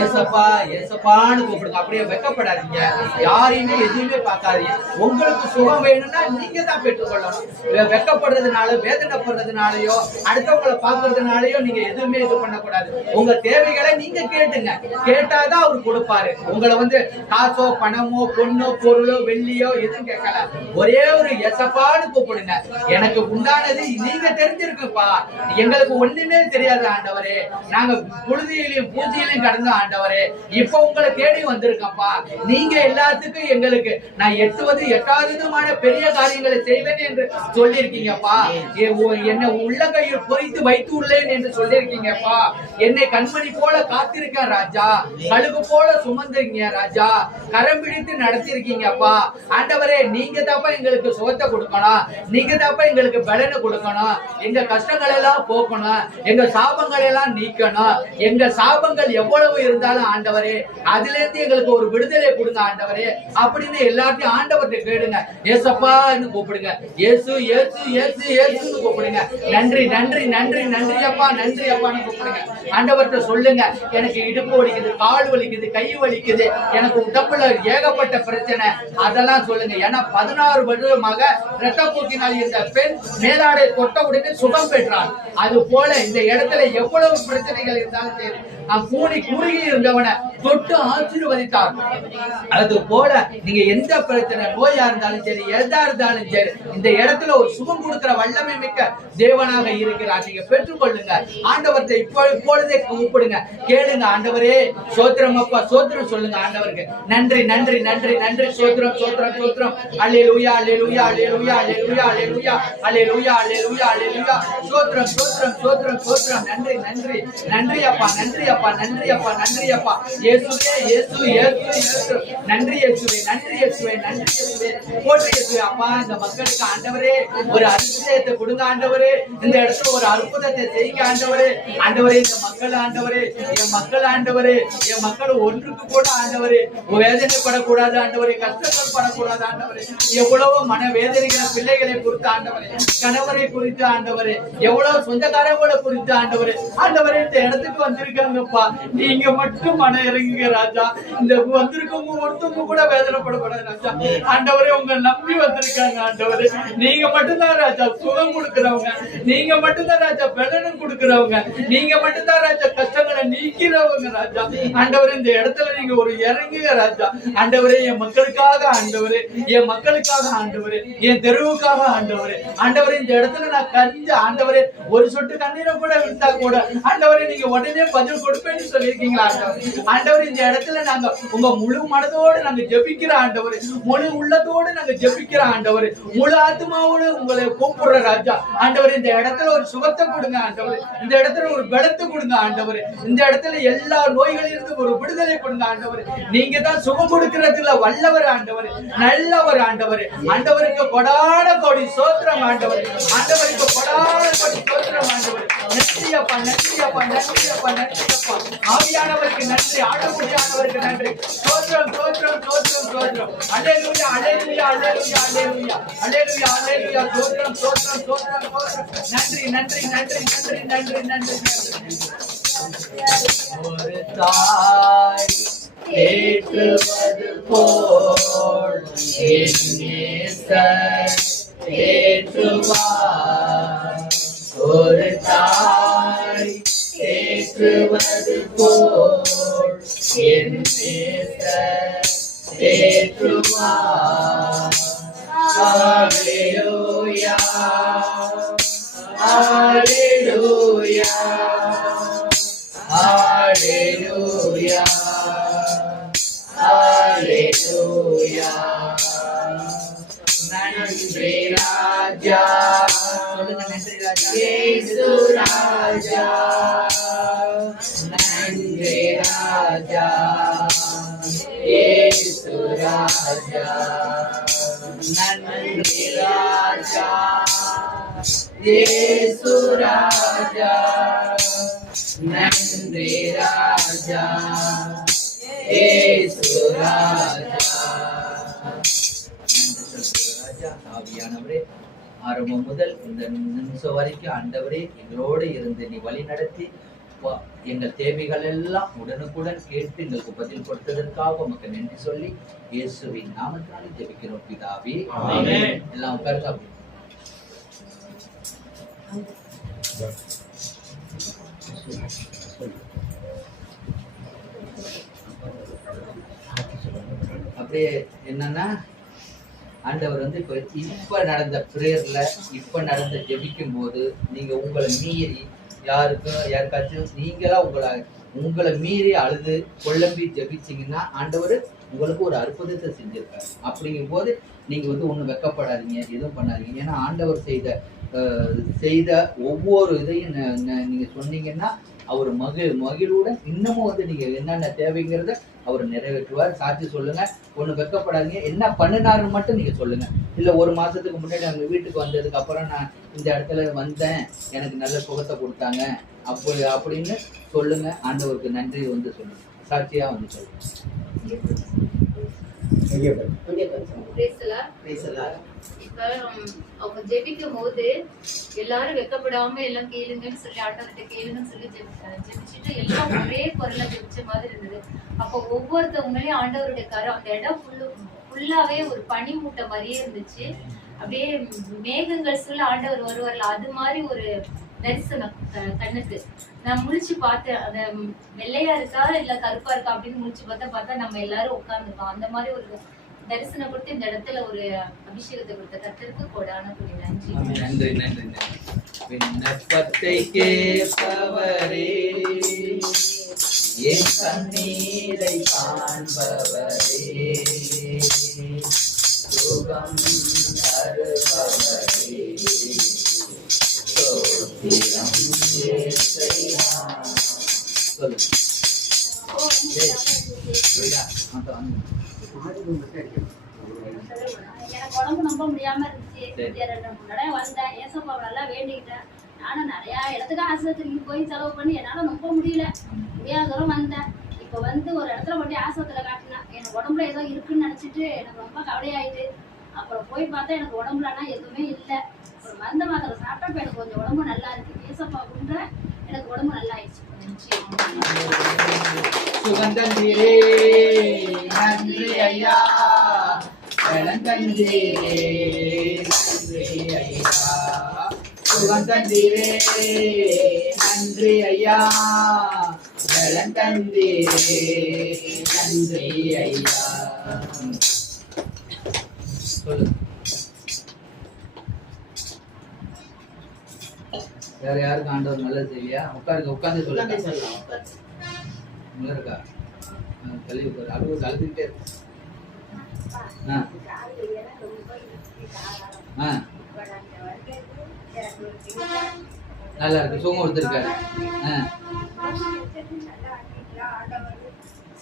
ஏசப்பா, ஏசப்பான்னு கூப்பிடுங்க. அப்படியே வெட்கப்படாதீங்க, யாரையுமே எதுவுமே பார்க்காதீங்க. உங்களுக்கு சுகம் வேணும்னா நீங்க தான் பெற்றுக்கொள்ளணும். வெட்கப்படுறதுனால, வேதனைப்படுறதுனாலயோ, அடுத்தவங்களை பார்க்கறதுனாலயோ நீங்க எதுவுமே இது பண்ணக்கூடாது. உங்க தேவைகளை நீங்க கேட்டுங்க. கேட்டாதான் அவர் கொடுப்பாரு. உங்களை காசோ, பணமோ, பொண்ணோ, பொருளோ, வெள்ளியோ எதுவும் கேட்கல. ஒரே ஒரு ஏசப்பான்னு கூப்பிடுங்க. எனக்கு உண்டானது நீங்க தெரிஞ்சிருக்குப்பா, எங்களுக்கு ஒண்ணுமே தெரியாது ஆண்டவரே, நாங்க புழுதியிலையும் பூஜையிலையும் கடந்த ஆண்டவரே, இப்ப உங்களை தேடி வந்திருக்கப்பா. நீங்க எல்லாத்துக்கும் எங்களுக்கு நான் எட்டாவதுமான பெரிய காரியங்களை செய்வேன் என்று சொல்லியிருக்கீங்கப்பா. என்னை உள்ளங்கையில் பொறித்து வைத்து உள்ளேன் என்று சொல்லியிருக்கீங்கப்பா. என்னை கண்மணி போல காத்திருக்க ராஜா, கழுகு போல சுமந்துருக்கீங்க ராஜா, கரம் பிடித்து நடத்திருக்கீங்கப்பா. ஆண்டவரே நீங்க தாப்பா எங்களுக்கு சுகத்தை கொடுக்கணும், நீங்க தாப்பா எங்களுக்கு பலனை கொடுக்கணும், எங்க கஷ்டங்களை எல்லாம் போக்கணும், எங்க சாபங்களை எல்லாம் நீக்கணும். எங்க சாபங்கள் எவ்வளவு இருந்தாலும் ஆண்டவரே அதுல இருந்து எங்களுக்கு ஒரு விடுதலை கொடுங்க ஆண்டவரே அப்படின்னு எல்லாத்தையும் ஆண்டவர்கிட்ட கேளுங்க. ஏசப்பான்னு கூப்பிடுங்க. இயேசு இயேசு இயேசு இயேசுன்னு கூப்பிடுங்க. நன்றி நன்றி நன்றி நன்றி அப்பா நன்றி அப்பான்னு கூப்பிடுங்க. ஆண்டவர்கிட்ட சொல்லுங்க, எனக்கு இடுப்பு வலிக்குது, கால் வலிக்குது, கை வலிக்குது, எனக்கு உடம்புல ஏகப்பட்ட பிரச்சனை, அதெல்லாம் சொல்லுங்க. ஏன்னா 16 வருடமாக இரத்தப்போக்கினால் இருந்த பெண் மேலாடை தொட்ட உடனே சுகம் பெற்றாள். அது போல இந்த இடத்துல எவ்வளவு பிரச்சனைகள் இருந்தாலும் சரி, கூடி குறுகி இருந்தவனை தொட்டு ஆசீர்வதித்தார். அது போல நீங்க எந்த பிரச்சனை நோயா இருந்தாலும் சரி, எதா இருந்தாலும் சரி, இந்த இடத்துல ஒரு சுகம் கொடுக்கிற வல்லமை மிக்க தேவனாக இருக்கிறார். நீங்க பெற்றுக்கொள்ளுங்க. ஆண்டவரை இப்பொழுதே கூப்பிடுங்க, கேளுங்க. ஆண்டவரே சோத்திரம் அப்பா, சோத்திரம் சொல்லுங்க ஆண்டவருக்கு. நன்றி நன்றி நன்றி நன்றி, சோத்திரம் சோத்திரம் சோத்திரம். அல்லேலூயா அல்லேலூயா அல்லேலூயா அல்லேலூயா அல்லேலூயா அல்லேலூயா அல்லேலூயா அல்லேலூயா. சோத்திரம் சோத்திரம் சோத்திரம் சோத்திரம். நன்றி நன்றி நன்றி அப்பா நன்றி அப்பா நன்றி அப்பா நன்றி அப்பா. இயேசுவே இயேசு இயேசு இயேசு. நன்றி இயேசுவே நன்றி இயேசுவே நன்றி இயேசுவே. போற்றி இயேசுவே. அப்பா இந்த மக்களுக்கு ஆண்டவரே ஒரு அதிசயத்தை கொடுங்க ஆண்டவரே. இந்த இடத்துல ஒரு அற்புதத்தை செய்யுங்க ஆண்டவரே. ஆண்டவரே இந்த மக்கள் ஆண்டவரே, என் மக்கள் ஆண்டவரே, என் மக்கள் ஒன்றுக்கு கூட ஆண்டவரே வேதனைப்படக்கூடாது ஆண்டவரே, கஷ்டங்கள் படக்கூடாது ஆண்டவரே. எவ்வளவு மன வேதனைகளை பிள்ளைகளை குறித்து ஆண்டவரே, கணவரை குறித்து ஆண்டவரே, எவ்வளவு சொந்தக்காரங்களை குறித்து ஆண்டவரே, ஆண்டவரே இந்த இடத்துக்கு வந்திருக்காங்கப்பா, நீங்க மட்டும் மன இறங்குங்க ராஜா. இந்த வந்திருக்கவங்க ஒருத்தவங்க கூட வேதனைப்படக்கூடாது ராஜா. ஆண்டவரே உங்க நம்பி வந்திருக்காங்க ஆண்டவரே. நீங்க மட்டும்தான் ராஜா சுகம் கொடுக்கிறவங்க, நீங்க மட்டும்தான் ராஜா பலனும் கொடுக்கிறவங்க, நீங்க மட்டும்தான் ராஜா கஷ்டங்களை நீக்கிறவங்க ராஜா. ஆண்டவரே இந்த இடத்துல நீங்க ஒரு இறங்குங்க ராஜா. ஆண்டவரே என் மக்களுக்காக ஆண்டவரே, என் மக்களுக்காக ஆண்டவரே, என் தெருவுக்காக ஆண்டவரே, ஆண்டவரே இந்த இடத்துல நான் கரிஞ்ச ஆண்டவரே ஒரு சொட்டு கண்ணீரை கூட விட்டா கூட ஆண்டவரே நீங்க உடனே பதில் கொடுப்பேன்னு சொல்லியிருக்கீங்களா ஆண்டவரே. ஆண்டவரே இந்த இடத்துல நாங்க உங்க முழு மனதோடு நாங்க ஜெபிக்கிற ஆண்டவரே, முழு உள்ளத்தோடு நாங்க ஜெபிக்கிற ஆண்டவரே, முழு ஆத்மாவோடு உங்களை கூப்பிடுற ராஜா. ஆண்டவரே இந்த இடத்துல ஒரு சுகத்தை கொடுங்க ஆண்டவரே, இந்த இடத்துல ஒரு பலத்தை கொடுங்க ஆண்டவரே, இந்த இடத்துல எல்லா நோய்களிலிருந்து ஒரு விடுதலை கொடுங்க ஆண்டவரே. நீங்க தான் சுகம் கொடுக்கிறதுல வல்லவர் ஆண்டவரே, நல்லவர் ஆண்டவரே. ஆண்டவருக்கு கொடான கோடி சோத்திரம் ஆண்டவரே, ஆண்டவருக்கு கொடான கோடி சோத்திரம் ஆண்டவரே. நன்றியப்பா நன்றியப்பா நன்றியப்பா நன்றியப்பா. ஆவியானவருக்கு நன்றி, ஆண்டவருக்கு நன்றி. சோத்திரம் சோத்திரம் சோத்திரம் சோத்திரம். அல்லேலூயா அல்லேலூயா அல்லேலூயா அல்லேலூயா அல்லேலூயா அல்லேலூயா. சோத்திரம் சோத்திரம் சோத்திரம் சோத்திரம். நன்றி நன்றி நன்றி நன்றி நன்றி நன்றி நன்றி. ஒரு தாய் ஏற்றுவது போல் என் நேசர் ஏற்றுவார். ஒரு தாய் ஏற்றுவது போல் என் நேசர் ஏற்றுவார். ஹல்லேலூயா ஹல்லேலூயா ஹல்லேலூயா ஹல்லேலூயா. நன்றி ராஜா, சொல்லுங்க நன்றி ராஜா. இயேசு ராஜா, நன்றி ராஜா, இயேசு ராஜா, நன்றி ராஜா, இயேசு ராஜா, நன்றி ராஜா, இயேசு ராஜா. ஆவியானவரே ஆரம்பம் முதல் இந்த நிமிஷம் வரைக்கும் ஆண்டவரே எங்களோடு இருந்து நீ வழி நடத்தி எங்கள் தேவைகள் எல்லாம் உடனுக்குடன் கேட்டு எங்களுக்கு பதில் கொடுத்ததற்காக உமக்கு நன்றி சொல்லி இயேசுவின் நாமத்தினாலே ஜெபிக்கிறோம் பிதாவே. ஆமென். எல்லாம் உட்கார்ந்து அப்படியே என்னன்னா ஆண்டவர் வந்து இப்ப நடந்த பிரேயர்ல இப்ப நடந்த ஜெபிக்கும் போது நீங்க உங்களை மீறி யாருக்காச்சும் நீங்களா உங்களை மீறி அழுது கொள்ளம்பி ஜெபிச்சீங்கன்னா ஆண்டவர் உங்களுக்கு ஒரு அற்புதத்தை செஞ்சிருக்காரு. அப்படிங்கும் போது நீங்க வந்து ஒண்ணு வெக்கப்படாதீங்க, எதுவும் பண்ணாதீங்க. ஏன்னா ஆண்டவர் செய்த ஒவ்வொரு இதையும் நீங்க சொன்னீங்கன்னா அவர் மகிழ்வுடன் இன்னமும் வந்து நீங்க என்னென்ன தேவைங்கிறத அவர் நிறைவேற்றுவார். சாட்சி சொல்லுங்க, ஒண்ணு வெக்கப்படாதீங்க. என்ன பண்ணினாருன்னு மட்டும் நீங்க சொல்லுங்க. இல்ல ஒரு மாசத்துக்கு முன்னாடி அவங்க வீட்டுக்கு வந்ததுக்கு அப்புறம் நான் இந்த இடத்துல வந்தேன், எனக்கு நல்ல சுகத்தை கொடுத்தாங்க அப்படின்னு சொல்லுங்க. ஆண்டவருக்கு நன்றி வந்து சொல்லுங்க, சாட்சியா வந்து சொல்லுங்க. இப்ப அவங்க ஜெபிக்கும் போது எல்லாரும் வெக்கப்படாம எல்லாம் கேளுங்கன்னு சொல்லி ஆண்டவர்கிட்ட கேளுங்கன்னு சொல்லி ஜெபிச்சுட்டு எல்லாம் ஒரே குரல்ல ஜெபிச்ச மாதிரி இருந்தது. அப்போ ஒவ்வொருத்தவங்களையும் ஆண்டவருடைய கரம் அந்த இடம் ஃபுல்லாவே ஒரு பனி மூட்டை மாதிரியே இருந்துச்சு. அப்படியே மேகங்கள் சொல்ல ஆண்டவர் வருவார்ல, அது மாதிரி ஒரு தரிசனம் கண்ணுக்கு. நான் முழிச்சு பார்த்தேன், அந்த வெள்ளையா இருக்கா இல்ல கருப்பா இருக்கா அப்படின்னு முழிச்சு பார்த்தா நம்ம எல்லாரும் உட்கார்ந்துருக்கோம். அந்த மாதிரி ஒரு தரிசனம் கொடுத்து இந்த இடத்துல ஒரு அபிஷேகத்தை கொடுத்த கர்த்தருக்கு கோடான கோடி நன்றி. நன்றி நன்றி. விண்ணப்பத்தை கேட்பவரே, என் கண்ணீரை காண்பவரே, சுகம் தருபவரே, ஸ்தோத்திரம் இயேசுவா. சொல்லு. எனக்கு உடம்பு நம்ப முடியாம இருந்துச்சு. 2 தடவை வந்தேன், ஏசப்பாவை நல்லா வேண்டிக்கிட்டேன். நானும் நிறைய இடத்துக்கு ஆஸ்பத்திரிக்கு போய் செலவு பண்ணி என்னால நம்ப முடியாத தூரம் வந்தேன். இப்ப வந்து ஒரு இடத்துல கொண்டு ஆஸ்பத்திரியில காட்டினேன். எனக்கு உடம்புல ஏதோ இருக்குன்னு நினைச்சிட்டு எனக்கு ரொம்ப கவலையாயிட்டு. அப்புறம் போய் பார்த்தா எனக்கு உடம்புலன்னா எதுவுமே இல்லை. ஒரு மருந்து மாத்திரை சாப்பிட்டா எனக்கு கொஞ்சம் உடம்பு நல்லா இருக்கு. ஏசப்பா குன்ற எனக்கு உடம்பு நல்லா ஆயிடுச்சு. சுகந்தந்திரே நன்றி ஐயா, நன்றி ஐயா, சுகந்தந்திரே நன்றி ஐயா, நன்றி ஐயா. சொல்லு. வேற யாருக்கும் ஆண்டவர் நல்லது செய்யலையா? உட்காந்து சொல்லுங்க. இருக்கா கல்வி அழுதுகிட்டே இருக்கு. நல்லா இருக்கு, சுகம் கொடுத்துருக்காரு.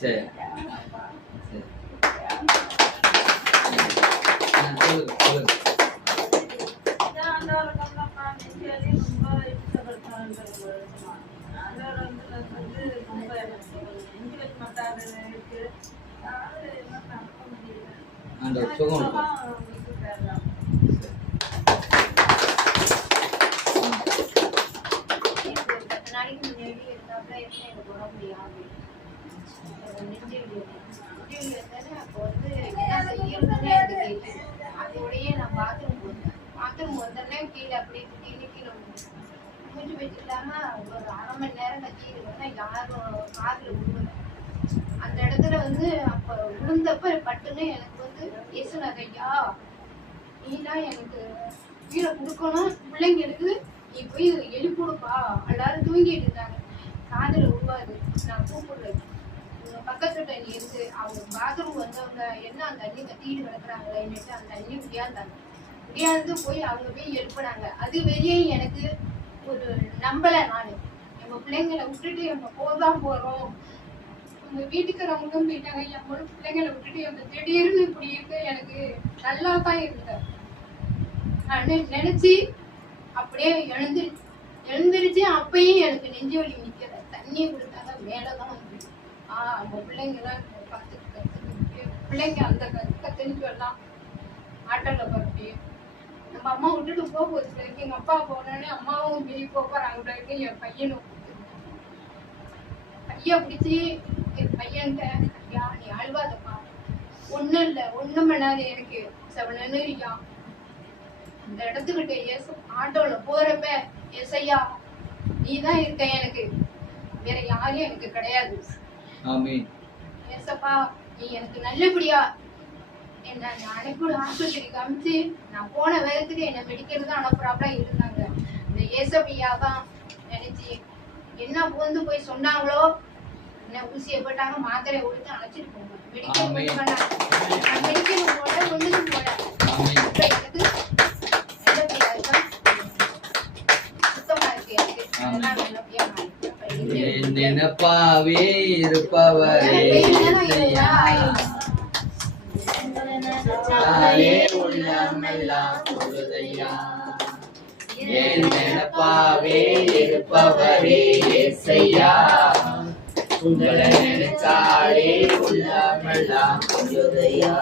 சரி சொல்லுங்க சொல்லுங்க. ஆண்டவர் சுகம் அதோடய நான் பாத்ரூம் வந்தோடனே கீழே அப்படியே கீழே மூஞ்சி வச்சுட்டாங்க. ஒரு 1/2 மணி நேரம் கத்திட்டு இருந்தேன், யாரும் காதுல விழுவல. அந்த இடத்துல வந்து அப்ப விழுந்தப்ப பட்டுன்னு எனக்கு வந்து பேசுனாங்க, ஐயா நீதான் எனக்கு கீழே கொடுக்கணும், பிள்ளைங்களுக்கு நீ போய் எழுப்பி கொடுப்பா. எல்லாரும் தூங்கிட்டு இருந்தாங்க, காதுல விழுவாது. நான் கூப்பிடுறேன், பக்கத்துல நீ இருந்து அவங்க பாத்ரூம் வந்தவங்க என்ன அந்த தண்ணி கத்திட்டு கிடக்குறாங்களே, அந்த தண்ணி முடியாது போய் அவங்க போய் எழுப்புனாங்க. அது வெளியே எனக்கு ஒரு நம்பல. நானு எங்க பிள்ளைங்களை விட்டுட்டு எங்க போதான் போறோம், உங்க வீட்டுக்காரவங்களும் போயிட்டாங்க, என் பிள்ளைங்களை விட்டுட்டு எங்க திடீர்னு இப்படி இருக்கு. எனக்கு நல்லா தான் இருந்தேன். நான் நினைச்சு அப்படியே எழுந்திருச்சு. அப்பயும் எனக்கு நெஞ்சு வலி நிக்கல. தண்ணி கொடுத்தாங்க, மேலதான் வந்து அந்த பிள்ளைங்கெல்லாம் பார்த்துட்டு பிள்ளைங்க அந்த கத்தனிக்கு எல்லாம் ஆட்டோல பரப்பி நம்ம அம்மா விட்டுட்டு போகுது. எங்க அப்பா போனோடனே அம்மாவும் வெளியே போறாங்க. என் பையனும் கைய பிடிச்சி என் பையன்கிட்ட, ஐயா நீ அழுவாதப்பா, ஒண்ணும் இல்லை, ஒண்ணும் பண்ணாது, எனக்கு 7 இருக்கியா. அந்த இடத்துக்கிட்ட ஆட்டோல போறப்ப ஏசையா நீதான் இருக்க, எனக்கு வேற யாரும் எனக்கு கிடையாது. ஏசப்பா நீ எனக்கு நல்லபடியா என்ன அனுப்பி ஆஸ்பத்திரிக்கு அனுப்பிச்சு நான் போன வேகத்துக்கு என்ன மெடிக்கல் தான் அனுப்புறாப்ல இருந்தாங்க. இந்த ஏசப்பையா தான் நினைச்சு என்ன போந்து போய் சொன்னாங்களோ, என்ன ஊசியை போட்டாங்க, மாத்திரை கொடுத்து அழைச்சிட்டு போங்க. மெடிக்கல் மெடிக்கல் போல ஒண்ணுக்கு போல எனக்கு நல்லபடியா இருக்கா, சுத்தமா இருக்கு. எனக்கு அதெல்லாம் நல்லபடியா நினைப்பாவே இருப்பவரே நினைச்சாலே உள்ளமெல்லாம் பொழுதையா. என் நினைப்பாவே இருப்பவரே இயேசையா, உங்களை நினைச்சாலே உள்ளமெல்லாம் பொழுதையா.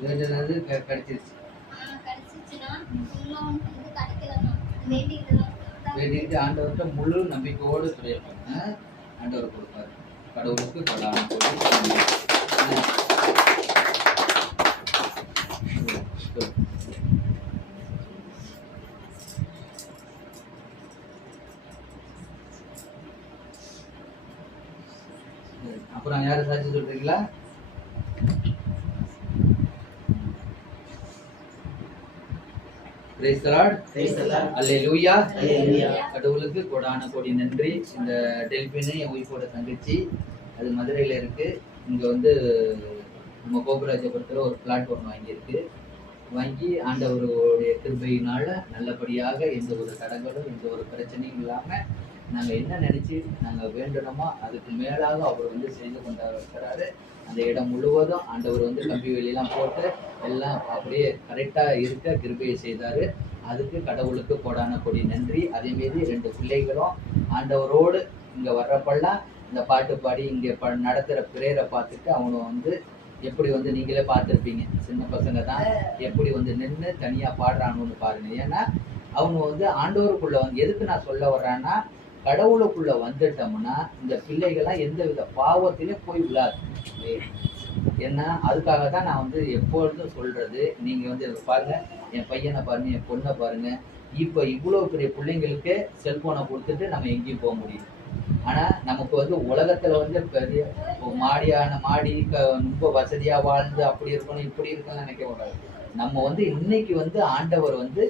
வேண்டினது கிடைச்சிருச்சு. வேண்டிட்டு ஆண்டவர்கிட்ட முழு நம்பிக்கையோடு சொல்லியிருப்பாங்க. ஆண்டவர் கொடுப்பாரு. கடவுளுக்கு கொடாம அப்புறம் யாரும் சாட்சி சொல்றீங்களா? Praise the Lord. Hallelujah. கடவுளுக்கு கோடான கோடி நன்றி. இந்த டெல்பின்னு என் ஒய்ஃபோட தங்கச்சி, அது மதுரையில் இருக்கு. இங்கே வந்து நம்ம கோபுராஜபுரத்தில் ஒரு பிளாட்ஃபார்ம் வாங்கியிருக்கு. வாங்கி ஆண்டவருடைய கிருபையினால நல்லபடியாக எந்த ஒரு தடங்களும் எந்த ஒரு பிரச்சனையும் இல்லாமல் நாங்கள் என்ன நினச்சி நாங்கள் வேண்டணுமோ அதுக்கு மேலாக அவர் வந்து செய்து கொண்டிருக்கிறாரு. அந்த இடம் முழுவதும் ஆண்டவர் வந்து கம்பி வெளியெல்லாம் போட்டு எல்லாம் அப்படியே கரெக்டாக இருக்க கிருபையை செய்தார். அதுக்கு கடவுளுக்கு கோடான கொடி நன்றி. அதேமாரி 2 பிள்ளைகளும் ஆண்டவரோடு இங்கே வர்றப்பெல்லாம் இந்த பாட்டு பாடி இங்கே நடத்துகிற பிரேயரை பார்த்துட்டு அவங்க வந்து எப்படி வந்து நீங்களே பார்த்துருப்பீங்க, சின்ன பசங்க தான் எப்படி வந்து நின்று தனியாக பாடுறாங்கன்னு பாருங்க. ஏன்னா அவங்க வந்து ஆண்டவருக்குள்ளே வந்து எதுக்கு நான் சொல்ல வர்றேன்னா, கடவுளுக்குள்ள வந்துட்டோம்னா இந்த பிள்ளைகள்லாம் எந்த வித பாவத்திலையும் போய் விழாது. ஏன்னா அதுக்காக தான் நான் வந்து எப்பொழுதும் சொல்றது. நீங்க வந்து பாருங்க, என் பையனை பாருங்க, என் பொண்ணை பாருங்க. இப்போ இவ்வளோ பெரிய பிள்ளைங்களுக்கு செல்போனை கொடுத்துட்டு நம்ம எங்கேயும் போக முடியும். ஆனா நமக்கு வந்து உலகத்துல வந்து பெரிய மாடி ரொம்ப வசதியா வாழ்ந்து அப்படி இருக்கணும் இப்படி இருக்கணும்னு நினைக்க கூடாது. நம்ம வந்து இன்னைக்கு வந்து ஆண்டவர் வந்து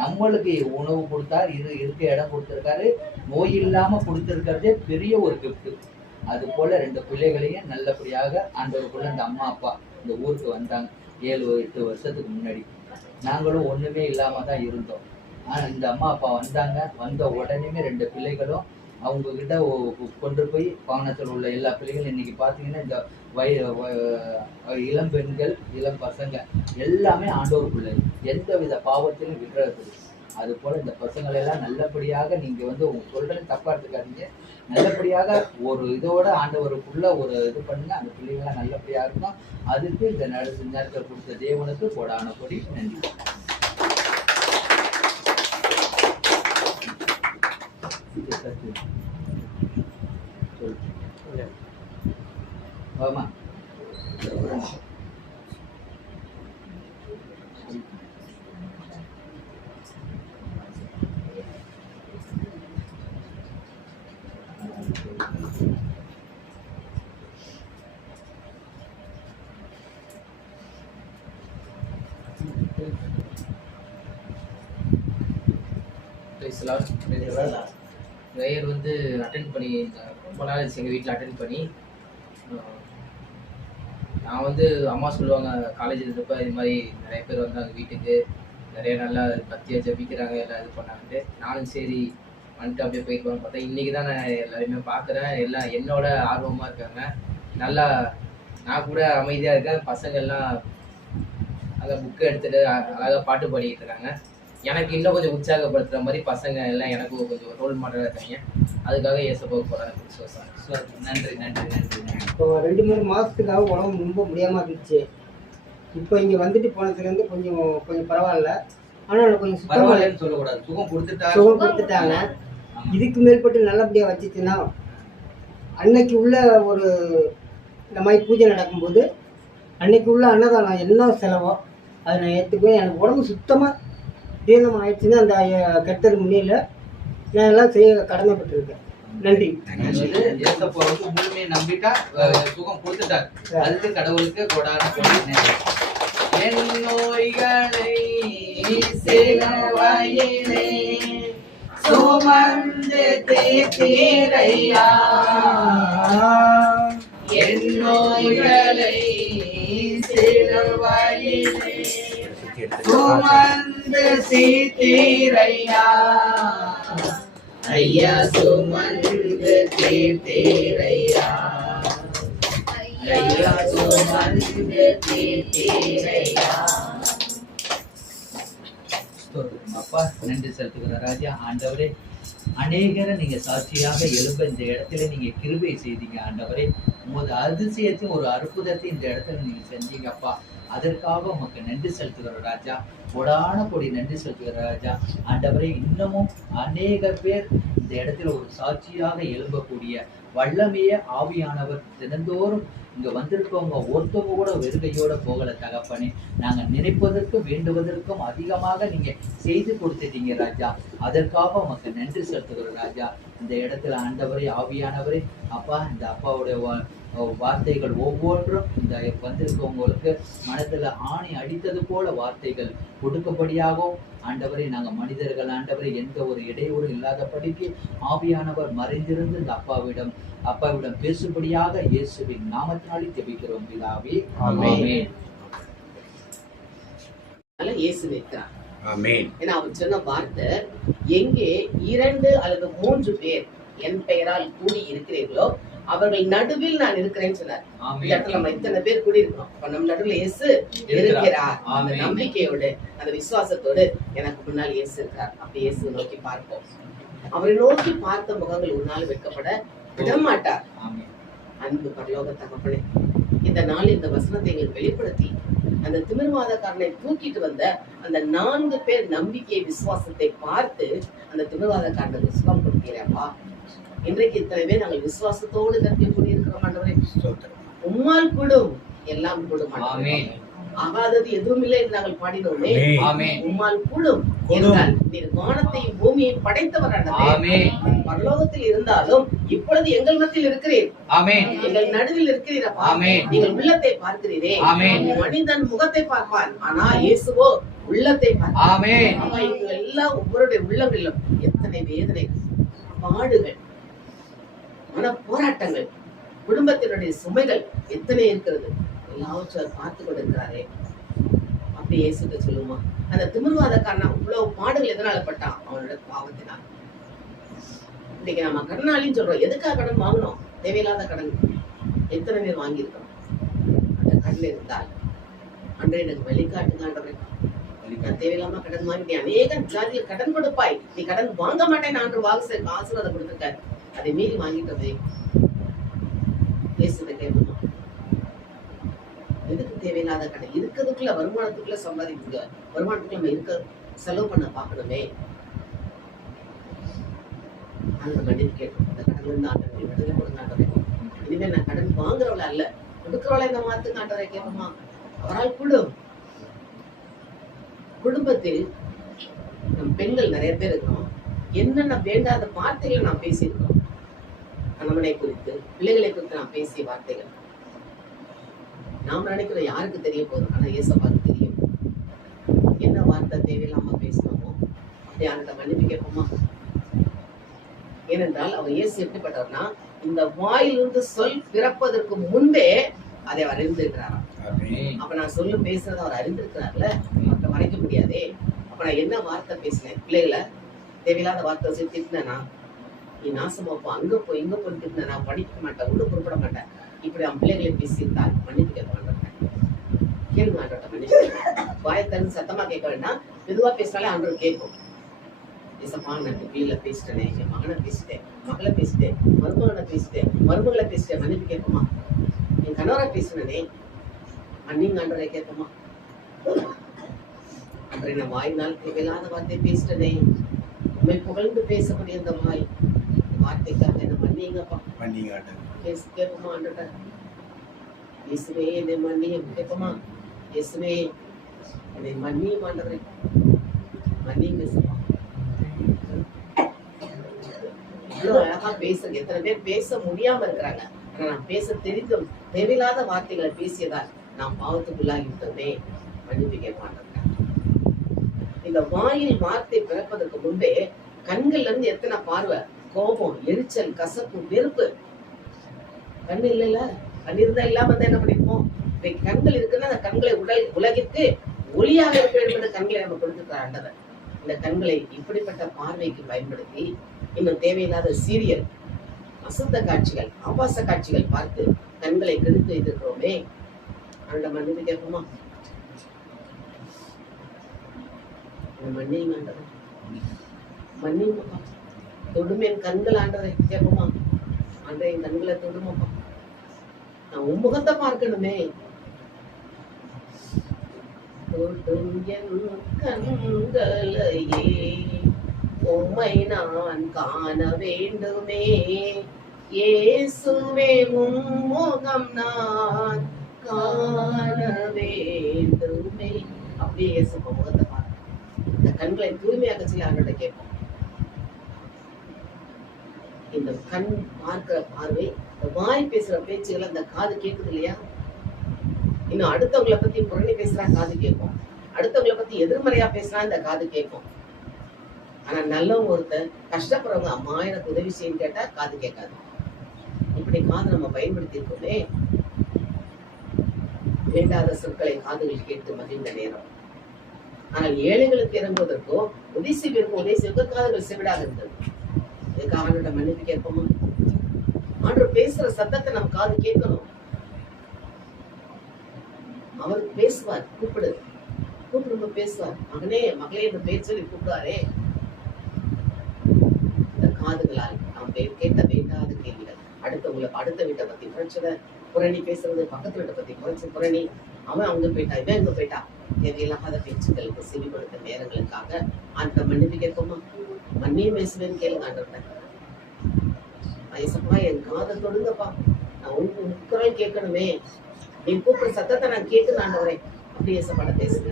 நம்மளுக்கு உணவு கொடுத்தார், இருக்க இடம் கொடுத்துருக்காரு, நோய் இல்லாம கொடுத்துருக்கிறதே பெரிய ஒரு கிஃப்ட். அது போல 2 பிள்ளைகளையும் நல்லபடியாக ஆண்டவருக்குள்ள இந்த அம்மா அப்பா இந்த ஊருக்கு வந்தாங்க 7-8 வருஷத்துக்கு முன்னாடி. நாங்களும் ஒண்ணுமே இல்லாம தான் இருந்தோம். ஆனா இந்த அம்மா அப்பா வந்தாங்க. வந்த உடனேமே 2 பிள்ளைகளும் அவங்க கிட்ட கொண்டு போய் பாவனத்தில் உள்ள எல்லா பிள்ளைகளும் இன்னைக்கு பார்த்தீங்கன்னா இந்த இளம் பெண்கள் இளம் பசங்க எல்லாமே ஆண்டவருக்குள்ள எந்த வித பாவத்திலும் விடுறது. அது போல இந்த பசங்களெல்லாம் நல்லபடியாக நீங்க வந்து உங்க சொல்றது தப்பா எடுத்துக்காதீங்க. நல்லபடியாக ஒரு இதோட ஆண்டவருக்குள்ள ஒரு இது பண்ணுங்க. அந்த பிள்ளைங்களாம் நல்லபடியா இருக்கும். அதுக்கு இந்த நேரத்தை கொடுத்த தேவனுக்கு கோடான கொடி நன்றி. ஆமா ப்ரேயர் வந்து அட்டென்ட் பண்ணி ரொம்ப நாள் எங்கள் வீட்டில் அட்டென்ட் பண்ணி நான் வந்து அம்மா சொல்லுவாங்க காலேஜில் இருந்தப்போ இது மாதிரி நிறைய பேர் வந்தாங்க வீட்டுக்கு, நிறைய நல்லா பக்தியாக ஜபிக்கிறாங்க, எல்லாம் இது பண்ணாங்கன்ட்டு நானும் சரி வந்துட்டு அப்படியே போயிட்டு பார்த்தா இன்றைக்கி தான் நான் எல்லாருமே பார்க்குறேன். எல்லாம் என்னோட ஆர்வமாக இருக்காங்க. நல்லா நான் கூட அமைதியாக இருக்கேன். பசங்கள்லாம் அந்த புக்கை எடுத்துகிட்டு அழகாக பாட்டு பாடிக்கிட்டு இருக்காங்க. எனக்கு இன்னும் கொஞ்சம் உற்சாகப்படுத்துகிற மாதிரி பசங்க எல்லாம் எனக்கு கொஞ்சம் ரோல் மாடலாக இருக்காங்க. அதுக்காக ஏசப்பாவுக்கு போகிறாங்க. நன்றி நன்றி நன்றி. இப்போ 2-3 மாதத்துக்காக உடம்பு ரொம்ப முடியாமல் இருந்துச்சு. இப்போ இங்கே வந்துட்டு போனதுலேருந்து கொஞ்சம் பரவாயில்ல. ஆனால் கொஞ்சம் சுத்தமாக சொல்லக்கூடாது, சுகம் கொடுத்துட்டாங்க. இதுக்கு மேற்பட்டு நல்லபடியாக வச்சுச்சுன்னா அன்னைக்கு உள்ள ஒரு இந்த மாதிரி பூஜை நடக்கும்போது அன்னைக்கு உள்ள அன்னதானம் என்ன செலவோ அதை நான் ஏற்றுக்குவேன். எனக்கு உடம்பு சுத்தமாக தீர்ணம் ஆயிடுச்சுன்னா அந்த கெட்டது முன்னில நான் எல்லாம் செய்ய கடமைப்பட்டிருக்கேன். நன்றி. முழுமையை நம்பிட்டா சுகம் கொடுத்துட்டார். அதுக்கு கடவுளுக்கு கொடான கொடி நன்றி. என் நோய்களை சிலுவையிலே சுமந்து தீர்த்தீரையா என் நோய்களை சிலுவையிலே சுமந்து தீர்த்தீரையா ஐயா சுமந்து தீர்த்தீரையா ஐயா சுமந்து தீர்த்தீரையா. அப்பா நன்றி செலுத்துகிற ராஜா. ஆண்டவரே, அநேகரை நீங்க சாட்சியாக எழும்ப இந்த இடத்துல நீங்க கிருபை செய்தீங்க ஆண்டவரே. உமது அதிசயத்தையும் ஒரு அற்புதத்தை இந்த இடத்துல நீங்க செஞ்சீங்க அப்பா. அதற்காக உமக்கு நன்றி செலுத்துகிற ராஜா. கொடான கொடி நன்றி செலுத்துகிற ராஜா. ஆண்டவரே, இன்னமும் அநேக பேர் இந்த இடத்துல ஒரு சாட்சியாக எழும்பக்கூடிய வல்லமைய ஆவியானவர் தினந்தோறும் இங்க வந்திருக்கவங்க ஒருத்தவங்க கூட வெறுகையோட போகல தகப்பனே. நாங்க நினைப்பதற்கும் வேண்டுவதற்கும் அதிகமாக நீங்க செய்து கொடுத்துட்டீங்க ராஜா. அதற்காக உமக்கு நன்றி செலுத்துகிற ராஜா. இந்த இடத்துல ஆண்டவரே, ஆவியானவரே அப்பா, இந்த அப்பாவுடைய வார்த்தைகள் ஒவ்வொன்றும் இந்த வந்திருக்கவங்களுக்கு மனத்துல ஆணி அடித்தது போல வார்த்தைகள் கொடுக்கும்படியாகவும் ஆண்டவரே, நாங்க மனிதர்கள் ஆண்டவரே எந்த ஒரு இடையூறும் இல்லாதபடிக்கு ஆவியானவர் மறைந்திருந்து இந்த அப்பாவிடம் பேசும்படியாக இயேசுவின் நாமத்தினாலே ஜெபிக்கிறோம் பிதாவே. ஆமென். இயேசு வைக்கிறார். ஏன்னா அவர் சொன்ன வார்த்தை, எங்கே 2 அல்லது 3 பேர் என் பெயரால் கூடி இருக்கிறீர்களோ அவர்கள் நடுவில் நான் இருக்கிறேன்னு சொன்னார். இந்த இடத்துல நம்ம இத்தனை பேர் கூடி இருக்கோம். அப்ப நம்ம நடுவில் இயேசு இருக்கிறார். அந்த நம்பிக்கையோடு அந்த விசுவாசத்தோடு எனக்கு முன்னால் இயேசு இருக்கார். அப்படி இயேசு நோக்கி பார்ப்போம். அவரை நோக்கி பார்த்த முகங்கள் ஒரு நாள் வெட்கப்பட விடமாட்டார். அன்பு பரலோக தகப்பனே, இந்த நாள் இந்த வசனத்தை எங்களுக்கு வெளிப்படுத்தி அந்த திமிர்வாதக்காரனை தூக்கிட்டு வந்த அந்த 4 பேர் நம்பிக்கை விசுவாசத்தை பார்த்து அந்த திமிர்வாதக்காரனுக்கு சுகம் கொடுக்கிறேன்ப்பா. இன்றைக்கு இத்தனை பேர் நாங்கள் விசுவாசத்தோடு கட்டி கூடியிருக்கிறோம் ஆண்டவரே. உம்மால் கூடும் எல்லாம் கூடும் ஆகாதது எதுவும் இல்லை என்று நாங்கள் பாடினோமே. உம்மால் கூடும் என்றால் நீர் வானத்தையும் பூமியையும் படைத்தவர் ஆண்டவரே. பரலோகத்தில் இருந்தாலும் இப்பொழுது எங்கள் மத்தியில் இருக்கிறீர். எங்கள் நடுவில் இருக்கிறீரப்பா. நீங்கள் உள்ளத்தை பார்க்கிறீரே. மனிதன் முகத்தை பார்ப்பான், ஆனா இயேசுவோ உள்ளத்தை பார்ப்பான். அப்பா, இவங்க எல்லாம் ஒவ்வொருடைய உள்ளங்களிலும் எத்தனை வேதனை, பாடுகள், மன போராட்டங்கள், குடும்பத்தினுடைய சுமைகள் எத்தனை இருக்கிறது, எல்லாவற்றையும் பார்த்து கொண்டிருக்கிறாரே. அப்படி இயேசுக்கு சொல்லுமா, அந்த திமிர்வாதக்காரன் இவ்வளவு பாடுகள் எதனால பட்டான்? அவனோட பாவத்தினால். இன்னைக்கு நம்ம கடனாளின்னு சொல்றோம். எதுக்காக கடன் வாங்கணும்? தேவையில்லாத கடன் எத்தனை பேர் வாங்கியிருக்கோம்? அந்த கடன் இருந்தால் அன்றைய எனக்கு வழிகாட்டுங்க. நான் தேவையில்லாம கடன் வாங்கி அநேக ஜாதியில கடன் கொடுப்பாய், நீ கடன் வாங்க மாட்டேன்னு ஆண்டு வாக்கு ஆசீர்வாதம் கொடுத்துருக்காரு. அதை மீறி வாங்கிட்டோமே. இயேசுவை கேட்போமா? எதுக்கு தேவையில்லாத கடன்? இருக்கிறதுக்குள்ள வருமானத்துக்குள்ள சம்பாதிக்குங்க. வருமானத்துக்குள்ள நம்ம இருக்க செலவு பண்ண பாக்கணுமே. அந்த மன்னிப்பு கேட்கும். அந்த கடன் இருந்து ஆண்டவரை விடுதலை கொடுங்க ஆண்டவரே. இனிமேல் நான் கடன் வாங்குறவள அல்ல, கொடுக்கிறவளை இந்த மாத்துங்க ஆண்டவரை கேட்போமா? அவரால் கூடும். குடும்பத்தில் நம் பெண்கள் நிறைய பேர் இருக்கோம். என்னென்ன வேண்டாத வார்த்தைகளை நாம் பேசியிருக்கோம். கணவனை குறித்து, பிள்ளைகளை குறித்து நாம் பேசிய வார்த்தைகள் நாம் நினைக்கிறோம் யாருக்கு தெரிய போதும், ஆனா இயேசுவுக்கு தெரியும். என்ன வார்த்தை தேவையில்லாம பேசணுமோ அப்படி அந்த மன்னிப்பு கேட்போமா? ஏனென்றால் அவர் இயேசு எப்படிப்பட்டவர்னா, இந்த வாயிலிருந்து சொல் பிறப்பதற்கு முன்பே அதை அவர் அறிந்திருக்கிறாராம். அப்ப நான் சொல்லும் பேசுறத அவர் அறிந்திருக்கிறார்ல, அவர்கிட்ட மறைக்க முடியாதே. அப்ப நான் என்ன வார்த்தை பேசினேன்? பிள்ளைகளை தேவையில்லாத வார்த்தை வச்சு திட்டினா, நீ நாசமா போ, அங்க போய் இங்க போய் திட்டினா, நான் படிக்க மாட்டேன், ஒன்றும் குறிப்பிட மாட்டேன், இப்படி அவன் பிள்ளைகளை பேசியிருந்தால் மன்னிப்பு கேட்க மாட்டேன். கேளுங்க ஆண்டவர்கிட்ட மன்னிப்பு. வாயத்தன்னு சத்தமா கேட்க வேண்டாம், மெதுவா பேசினாலே ஆண்டவர் கேட்கும். ஏசப்பா, நான் பிள்ளைகளை பேசிட்டேனே, என் மகனை பேசிட்டேன், மகளை பேசிட்டேன், மருமகனை பேசிட்டேன், மருமகளை பேசிட்டேன், மன்னிப்பு கேட்போமா? என் கணவரை பேசினே மன்னிங்க ஆண்டவரை கேட்போமா? அன்றைய நான் வாயினால் தேவையில்லாத வார்த்தை பேசிட்டனே, உண்மை புகழ்ந்து பேசக்கூடிய இந்த வார்த்தைக்காக என்ன மன்னிங்கப்பா. பேசி கேட்போமா ஆண்டவரை? இயேசுவே என்னை மன்னியும் கேட்போமா? இயேசுவே என்னை மன்னியும் ஆண்டவரை, மன்னிங்க சப்பா. இவ்வளவு அழகா பேசுங்க. எத்தனை பேர் பேச முடியாம இருக்கிறாங்க. ஆனா நான் பேச தெரிந்தும் தேவையில்லாத வார்த்தைகளை பேசியதால் நாம் பாவத்துக்குள்ளாகிவிட்டோமே, மன்னிப்பு கேட்க மாட்டோம். இந்த வாயில் வார்த்தை பிறப்பதற்கு முன்பே கண்கள்ல இருந்து எத்தனை பார்வை, கோபம், எரிச்சல், கசப்பு, வெறுப்பு. கண் இல்லைல்ல, கண் இருந்தா இல்லாம தான் என்ன பண்ணிருப்போம். கண்கள் இருக்குன்னா அந்த கண்களை உலகிற்கு ஒளியாக இருக்க வேண்டும். கண்களை நம்ம கொடுத்துக்கிற ஆண்டவர் இந்த கண்களை இப்படிப்பட்ட பார்வைக்கு பயன்படுத்தி இன்னும் தேவையில்லாத சீரியல், அசுத்த காட்சிகள், ஆபாச காட்சிகள் பார்த்து கண்களை கெடுத்து வைத்திருக்கிறோமே. அந்த மன்னிப்பு கேட்போமா? மன்னியும் ஆண்டவர், மன்னியுமாப்பா. தொடும் என் கண்கள் ஆண்டவரை கேட்போமா? ஆண்டவரை என் கண்களை தொடுமாப்பா, நான் உன் முகத்தை பார்க்கணுமே. தொடும் என் கண்களையே உம்மை நான் காண வேண்டுமே. இயேசுவே உம் முகம் நான் காண வேண்டுமே. அப்படியே இயேசுப்பா முகத்தை பார்க்க இந்த கண்களை தூய்மையாக சொல்லி அவர்கிட்ட கேட்போம். இந்த கண் பார்க்கிற பார்வை, இந்த வாய் பேசுற பேச்சுகளை அந்த காது கேட்குது இல்லையா? இன்னும் அடுத்தவங்களை பத்தி புரணி பேசுறா காது கேட்கும், அடுத்தவங்களை பத்தி எதிர்மறையா பேசுறா இந்த காது கேட்கும். ஆனா நல்லவங்க ஒருத்தர் கஷ்டப்படுறவங்க அம்மா எனக்கு உதவி செய்யும் கேட்டா காது கேட்காது. இப்படி காது நம்ம பயன்படுத்தி இருக்கோமே. வேண்டாத சொற்களை காதுகள் கேட்டு மகிழ்ந்த நேரம். ஆனால் ஏழைகளுக்கு இறங்குவதற்கோ உதவி செய்வதற்கோ காதுகள் செவிடாக இருந்தது. இதுக்காக ஆண்டவர்கிட்ட மன்னிப்பு கேட்போமா? ஆண்டவர் பேசுற சத்தத்தை நம்ம காது கேட்கணும். அவர் பேசுவார், கூப்பிடு பேசுவார். மகனே மகளே என்று பேர் சொல்லி கூப்பிடுவாரே. இந்த காதுகளால் நாம் கேட்ட வேண்டாத கேள்விகள், அடுத்த வீட்டை பத்தி பிரச்சனை, புரணி பேசுறது, பக்கத்து வீட்டை பத்தி குறைச்சு புரணி, அவன் அங்க போயிட்டா இவன் அங்க போயிட்டா, தேவையில்லாத பேச்சுக்களுக்கு செவி கொடுத்த நேரங்களுக்காக அந்த மன்னிப்பு கேட்போமா? மன்னியும் பேசுவேன்னு கேளுங்க ஆண்டவர்கிட்ட. ஐயப்பா என் காதை தொடுங்கப்பா, நான் உங்க குரல் கேட்கணுமே, நீ கூப்பிடுற சத்தத்தை நான் கேட்கணும் ஆண்டவரே. அப்படி ஏசப்பாட பேசுங்க.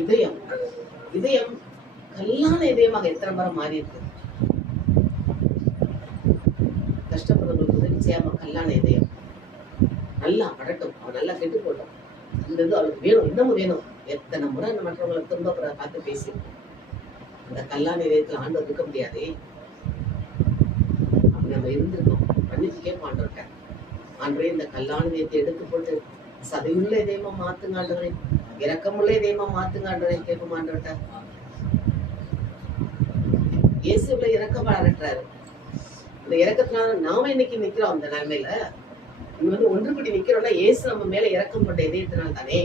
இதயம் கல்லான இதயமாக எத்தனை முறை மாறி இருக்கு. கஷ்டப்படுறவங்களுக்கு உதவி செய்யாம கல்லான இதயம் நல்லா படட்டும், அவன் நல்லா கெட்டு போட்டோம், இந்த இது அவளுக்கு வேணும், இன்னமும் வேணும். எத்தனை முறை மற்றவங்களை துன்பப்படுற பார்த்து பேசி அந்த கல்லான இதயத்துல ஆண்டவர் இருக்க முடியாதே. அப்படி நம்ம இருந்திருக்கோம். மன்னிச்சு கேட்போம் ஆண்டவர்கிட்ட. ஆண்டவரே இந்த கல்லான இதயத்தை எடுத்து போட்டு சதையுள்ள இதயமா மாத்துங்க ஆண்டவரே, இரக்கமுள்ள இதயமா மாத்துங்க ஆண்டவரே. கேட்போம் ஆண்டவர்கிட்ட. இயேசுல இரக்கம் பாராட்டுறாரு. இந்த இரக்கத்தினால நாம இன்னைக்கு நிக்கிறோம் அந்த நன்மையில. இங்க ஒன்றுபடி நிக்கிறோம்னா இயேசு நம்ம மேல இரக்கம் கொண்ட இதயத்தினால் தானே.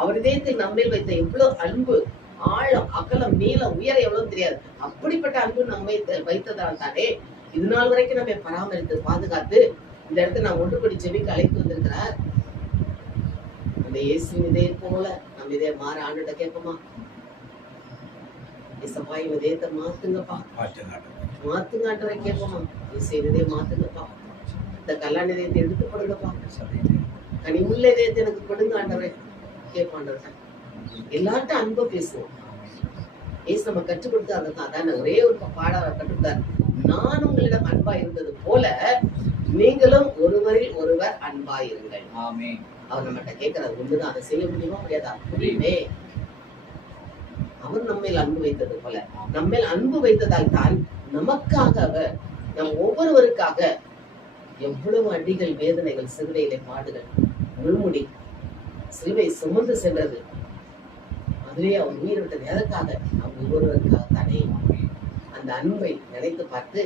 அவர் இதயத்தில் நம்மேல் வைத்த எவ்வளவு அன்பு, ஆழம், அகலம், நீளம், உயரம் எவ்வளவு தெரியாது. அப்படிப்பட்ட அன்பு நம்மை வைத்ததால் தானே இது நாள் வரைக்கும் நம்ம பராமரித்து பாதுகாத்து இந்த இடத்துல நான் ஒன்றுபடி ஜெபிக்க அழைத்து வந்திருக்கிறார். அந்த இயேசு இதே போல நம்ம இதே மாற ஆண்டுகிட்ட கேட்போமா? இயேசப்பா இவ இதயத்தை மாத்துங்கப்பா, மாத்துங்க ஆண்டவரை கேட்போமா? இயேசு இதே மாத்துங்கப்பா, இந்த கல்லான இதயத்தை எடுத்து கொடுங்கப்பா, கனிமுள்ள இதயத்தை எனக்கு கொடுங்க ஆண்டவரை கேட்பாண்டவர்கிட்ட. எல்லார்ட்டும் அன்பை பேசுவோம். ஏசு நம்ம கற்றுக் கொடுத்தாரு. அதான் ஒரே ஒரு பாடம் கற்றுக்கிட்டார். நான் உங்களிடம் அன்பா இருந்தது போல நீங்களும் ஒருவரில் ஒருவர் அன்பாயிருங்கள். அவர் நம்மகிட்ட கேட்கறது ஒண்ணுதான். அதை செய்ய முடியுமா? முடியாதா? முடியுமே. அவர் நம்மேல் அன்பு வைத்தது போல நம்மேல் அன்பு வைத்ததால் தான் நமக்காக அவர் நம் ஒவ்வொருவருக்காக எவ்வளவு அடிகள், வேதனைகள், சிலுவையிலே பாடுகள், முள்முடி, சிலுவை சுமந்து சென்றது. அதிலே அவர் உயிர் விட்டது எதற்காக? நம் ஒவ்வொருவருக்காக தானே. அந்த அன்பை நினைத்து பார்த்து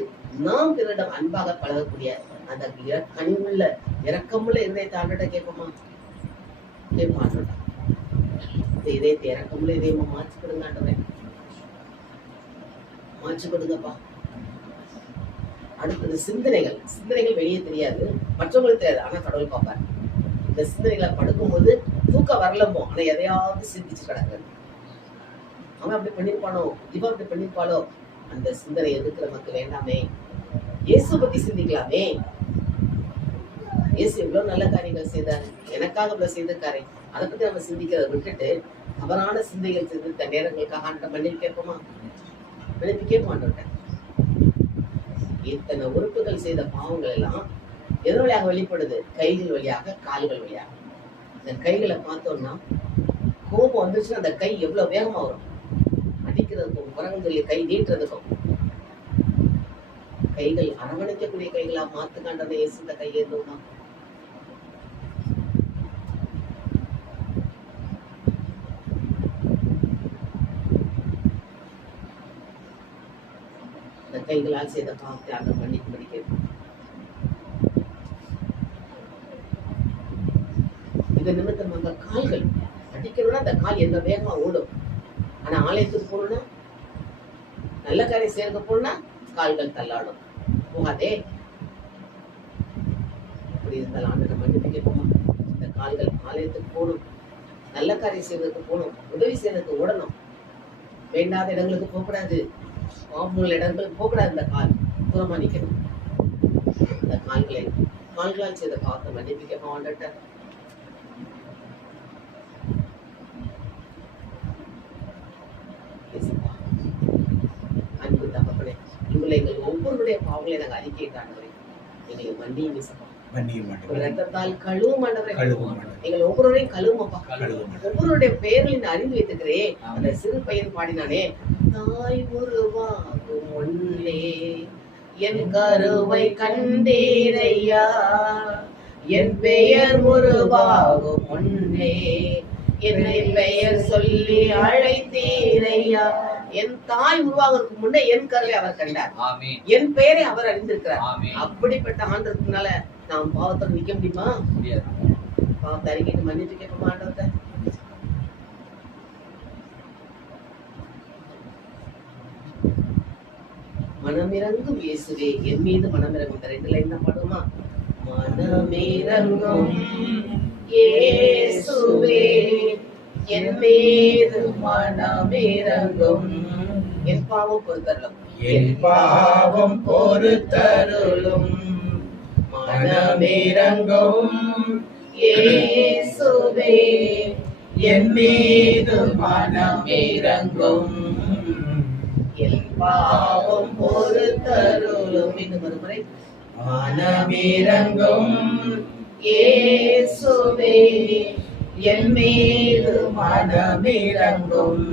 நாம் பிறரிடம் அன்பாக பழகக்கூடிய அந்த கனிவுள்ள இரக்கமுள்ள இதயத்தை ஆண்டவர்கிட்ட கேட்போமா? கேட்பான். இந்த இதயத்தை இரக்கமுள்ள இதயமா மாற்றி கொடுங்க ஆண்டவரே, மாற்றி கொடுங்கப்பா. அடுத்தது சிந்தனைகள் வெளியே தெரியாது, மற்றவங்களுக்கு தெரியாது, ஆனா கடவுள் பார்ப்பார். இந்த சிந்தனைகளை படுக்கும்போது தூக்கம் வரலமோ, ஆனா எதையாவது சிந்திச்சு கிடக்குறது. அவன் அப்படி பண்ணிருப்பானோ, இவன் அப்படி பண்ணிருப்பாளோ, அந்த சிந்தனை எதுக்கு நமக்கு வேண்டாமே. இயேசு பத்தி சிந்திக்கலாமே. இயேசு எவ்வளவு நல்ல காரியங்கள் செய்தாரு, எனக்காக இவ்வளவு செய்திருக்காரு, அதை பத்தி நம்ம சிந்திக்கிறத விட்டுட்டு தவறான சிந்தைகள் செய்து நேரங்களுக்காக ஆண்ட மன்னிப்பு கேட்போமா? மன்னிப்பு கேட்பான். இத்தனை உறுப்புகள் செய்த பாவங்கள் எல்லாம் எது வழியாக வெளிப்படுது? கைகள் வழியாக, கால்கள் வழியாக. இந்த கைகளை பார்த்தோம்னா கோபம் வந்துச்சுன்னா அந்த கை எவ்வளவு வேகமா வரும், அடிக்கிறதுக்கும் குரங்கல் கை நீட்டுறதுக்கும். கைகள் அரவணைக்கக்கூடிய கைகளா மாத்துக்காண்டதை இயேசு இந்த கையேந்தோமா. இந்த கைகளால் செய்த பாவத்தை அந்த மன்னிப்பு படிக்கிறது. இது நிமித்தமாக கால்கள் அடிக்கணும்னா அந்த கால் எந்த வேகமா ஓடும். ஆனா ஆலயத்துக்கு போகணும்னா, நல்ல காரியம் சேர்க்க போனா கால்கள் தள்ளாடும், போகாதே. அப்படி இருந்தால் ஆண்டு மன்னிப்பு கேட்போமா. இந்த கால்கள் ஆலயத்துக்கு போகணும், நல்ல காரியம் செய்வதற்கு போகணும், உதவி செய்வதற்கு ஓடணும். வேண்டாத இடங்களுக்கு போகக்கூடாது, பாவமுள்ள இடங்களுக்கு போகக்கூடாது. இந்த கால் தூரமா நிக்கணும். இந்த கால்களால் செய்த பாவத்தை மன்னிப்பு கேட்போம் ஆண்டுட்ட. அன்பு தகப்பனே, எங்கள் ஒவ்வொருடைய பாவங்களை நாங்கள் அறிக்கையிட்டாண்டவரே, எங்களை மன்னியும் விசப்பா. ரத்தத்தால் கழுவும் ஆண்டவரே, எங்கள் ஒவ்வொருவரையும் கழுவுமப்பா. ஒவ்வொருடைய பெயர்களின் அறிந்து வைத்துக்கிறே. அந்த சிறு பையன் பாடினானே, தாய் உருவாகும் முன்னே என் கருவை கண்டீரையா, என் பெயர் உருவாகும் முன்னே என்னை பெயர் சொல்லி அழைத்தீரையா. என் தாய் உருவாகிறதுக்கு முன்னே என் கருவை அவர் கண்டார், என் பெயரை அவர் அறிந்திருக்கிறார். அப்படிப்பட்ட ஆண்டதுனால நாம் பாவத்தோடு நிக்க முடியுமா? பாவத்தை அறிக்கிட்டு மன்னிட்டு கேட்போமா ஆண்டவத்தை? மனமிறங்கும் இயேசுவே என் மீது மனமிறங்கும். இந்த 2 லைன் தான் பாடுமா? மனமிறங்கும் இயேசுவே என் மீது மனமிறங்கும். என் பாவம் பொறுத்தருளும், என் பாவம் பொறுத்தருளும். மனமிறங்கும் இயேசுவே என் மீது மனமிறங்கும். என் பாவம் பொறுத்தருளும். இன்னும் ஒருமுறை, மனமிறங்கும் இயேசுவே என் மீது மனமிறங்கும்.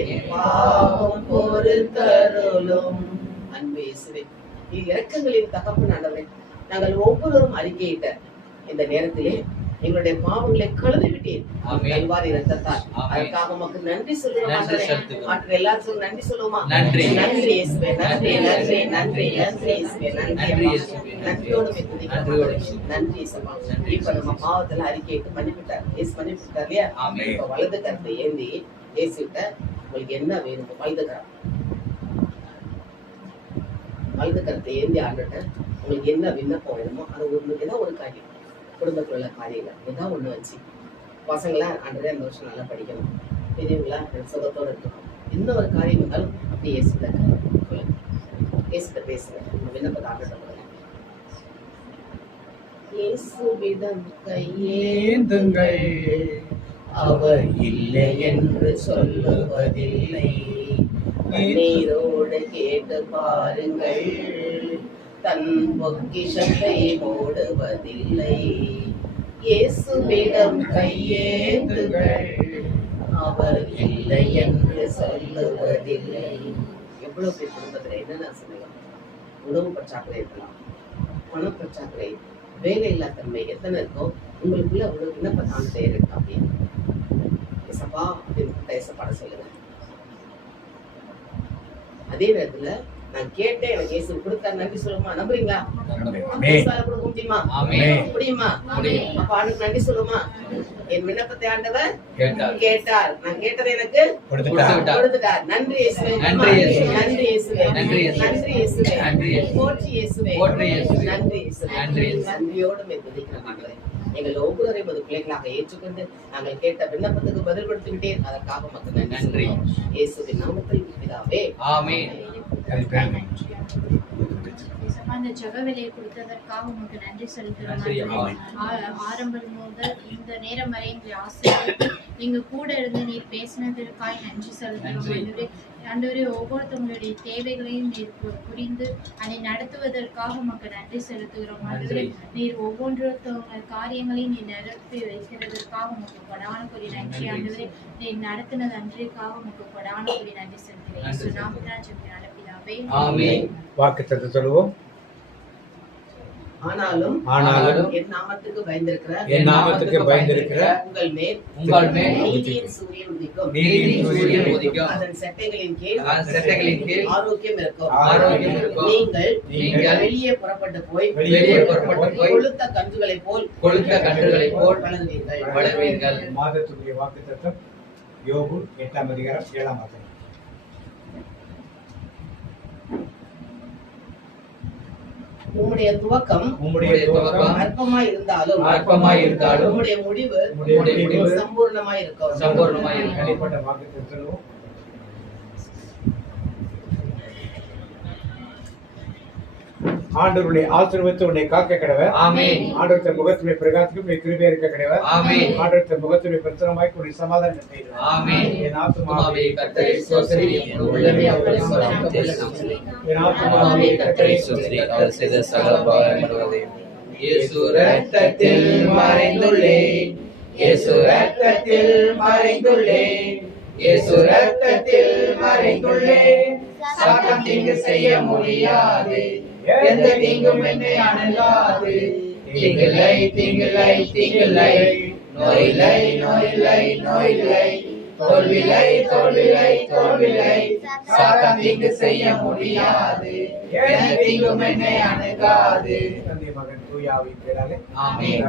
என் பாவம் பொறுத்தருளும். அன்பு இயேசுவே, இரக்கங்களின் தகப்பனானவரே, நாங்கள் ஒவ்வொருவரும் அறிக்கையிட்ட இந்த நேரத்திலே எங்களுடைய பாவங்களை கழுவி விட்டேன் கல்வாரி இரத்தத்தால். அதற்காக உமக்கு நன்றி சொல்லுவோம். எல்லாரும் நன்றி சொல்லுவோமா? நன்றி இயேசுவே, நன்றி நன்றி நன்றி நன்றி இயேசுவே, நன்றியோடு நன்றி இயேசுவா. இப்ப நம்ம பாவத்துல அறிக்கையிட்டு மன்னிவிட்டார் இயேசு, மன்னிவிட்டார் இல்லையா? இப்ப வலது கரத்தை ஏந்தி இயேசுகிட்ட உங்களுக்கு என்ன வேணும்? வலது கரத்தை ஏந்தி ஆண்டுட்ட உங்களுக்கு என்ன விண்ணப்பம் வேணுமோ அது ஏதாவது ஒரு காரியம், குடும்பத்தில் உள்ள காரியங்கள் ஏதாவது ஒண்ணு வச்சு, பசங்களா ஆண்டவரே அந்த வருஷம் நல்லா படிக்கணும், பெரியவங்களா சுகத்தோடு இருக்கணும், எந்த ஒரு காரியம் இருந்தாலும் அப்படி இயேசுகிட்ட சொல்லுங்க, இயேசுகிட்ட பேசுங்க, உங்க விண்ணப்பத்தை ஆண்டுட்ட கொடுங்க. இயேசுவிடம் கையேந்துங்கள், அவர் இல்லை என்று சொல்லுவதில்லை, நீரோடு கேட்டு பாருங்கள், தன் பொக்கிஷத்தை மூடுவதில்லை. இயேசுவிடம் கையேந்துங்கள், அவர் இல்லை என்று சொல்லுவதில்லை. எவ்வளவு பேர் குடும்பத்துல என்னென்ன சொல்லுங்க? உணவு பற்றாக்குறை இருக்கலாம், பண பற்றாக்குறை, வேலை இல்லா தன்மை எத்தனை இருக்கோ உங்களுக்குள்ள அவ்வளவு விண்ணப்பத்தான பெயர் இருக்கா? அப்படின்னு ஏசப்பா அப்படின்னு ஏசப்பாட சொல்லுங்க. அதே நேரத்துல நான் கேட்டேன், எனக்கு இயேசு கொடுத்தாரு, நன்றி சொல்லுமா? நம்புறீங்களா? கொடுக்க முடியுமா? முடியுமா? அப்ப ஆண்டுக்கு நன்றி சொல்லுமா? என் விண்ணப்பத்தை ஆண்டவர் கேட்டார், நான் கேட்டதை எனக்கு கொடுத்துட்டார். நன்றி இயேசுவே, நன்றி இயேசுவே, நன்றி இயேசுவே, போற்றி இயேசுவே, நன்றி இயேசுவே. நன்றியோடு துதிக்கிறோம். எங்கள் ஒவ்வொருவரையும் ஒரு பிள்ளைகளாக ஏற்றுக்கொண்டு நாங்கள் கேட்ட விண்ணப்பத்துக்கு பதில் கொடுத்து விட்டேன். அதற்காக மக்கள் நன்றி. இயேசுவின் நாமத்தில் பிதாவே, ஆமென். அந்த ஜெப வேலையை கொடுத்ததற்காக உங்களுக்கு நன்றி செலுத்துகிறோம். ஆரம்பம் முதல் இந்த நேரம் வரை எங்களை ஆசீர்வதித்து எங்க கூட இருந்து நீர் பேசினதற்காக நன்றி செலுத்துகிறோம். ஆண்டவரே ஒவ்வொருத்தவங்களுடைய தேவைகளையும் நீர் புரிந்து அதை நடத்துவதற்காக உமக்கு நன்றி செலுத்துகிறோம். ஆண்டவரே நீர் ஒவ்வொன்றொருத்தவங்க காரியங்களையும் நீர் நிரப்பி வைக்கிறதற்காக உமக்கு கொடான கொடி நன்றி. ஆண்டவரே நீர் நடத்தினது அன்றைக்காக உமக்கு கொடான கொடி நன்றி செலுத்துகிறேன். நாமத்தான் சொல்கிறேன் பிதாவே. ஆமென். வாக்குத்தத்தம் சொல்லுவோம். ஆனாலும் என் நாமத்துக்கு பயந்திருக்கிற உங்கள் மேல் நீதியின் சூரியன் உதிக்கும். அதன் செட்டைகளின் கீழ் ஆரோக்கியம் இருக்கும். நீங்கள் வெளியே புறப்பட்டு போய் கொழுத்த கன்றுகளைப் போல் வளர்வீர்கள். மாதத்துடைய வாக்குத்தத்தம் யோபு 8ஆம் அதிகாரம் 7ஆம் வசனம். உம்முடைய துவக்கம் அற்பமாய் இருந்தாலும் உம்முடைய முடிவு சம்பூர்ணமாய் இருக்கும். தனிப்பட்ட வாக்குத்தத்தம் ஆண்டவருடைய ஆசீர்வாதத்தை உன்னை காக்க கடவர். ஆமென். ஆண்டவருடைய முகத்துடைய பிரகாசத்துக்கு உன்னை கிருபை இருக்க கடவர். ஆமென். ஆண்டவருடைய முகத்துடைய பிரசன்னமாய் உன்னை சமாதானம் செய்வார். ஆமென். என் ஆத்துமாவே கர்த்தரை ஸ்தோத்திரி, என் உள்ளமே அவரை ஸ்தோத்திரி. என் ஆத்துமாவே கர்த்தரை ஸ்தோத்திரி, அவர் செய்த சகல உபகாரங்களையும். இயேசு ரத்தத்தில் மறைந்துள்ளேன், இயேசு ரத்தத்தில் மறைந்துள்ளேன், இயேசு ரத்தத்தில் மறைந்துள்ளேன். சாத்தான் தீங்கு செய்ய முடியாது, எந்த தீங்கும் என்னை அணுகாது. தீங்கில்லை, தீங்கில்லை, தீங்கில்லை, நோயில்லை, நோயில்லை, நோயில்லை, தோல்வில்லை, தோல்வில்லை, தோல்வில்லை. சாத்தான் தீங்கு செய்ய முடியாது, எந்த தீங்கும் என்னை அணுகாது. தந்தை மகன் தூய ஆவியின் பெயராலே ஆமென்.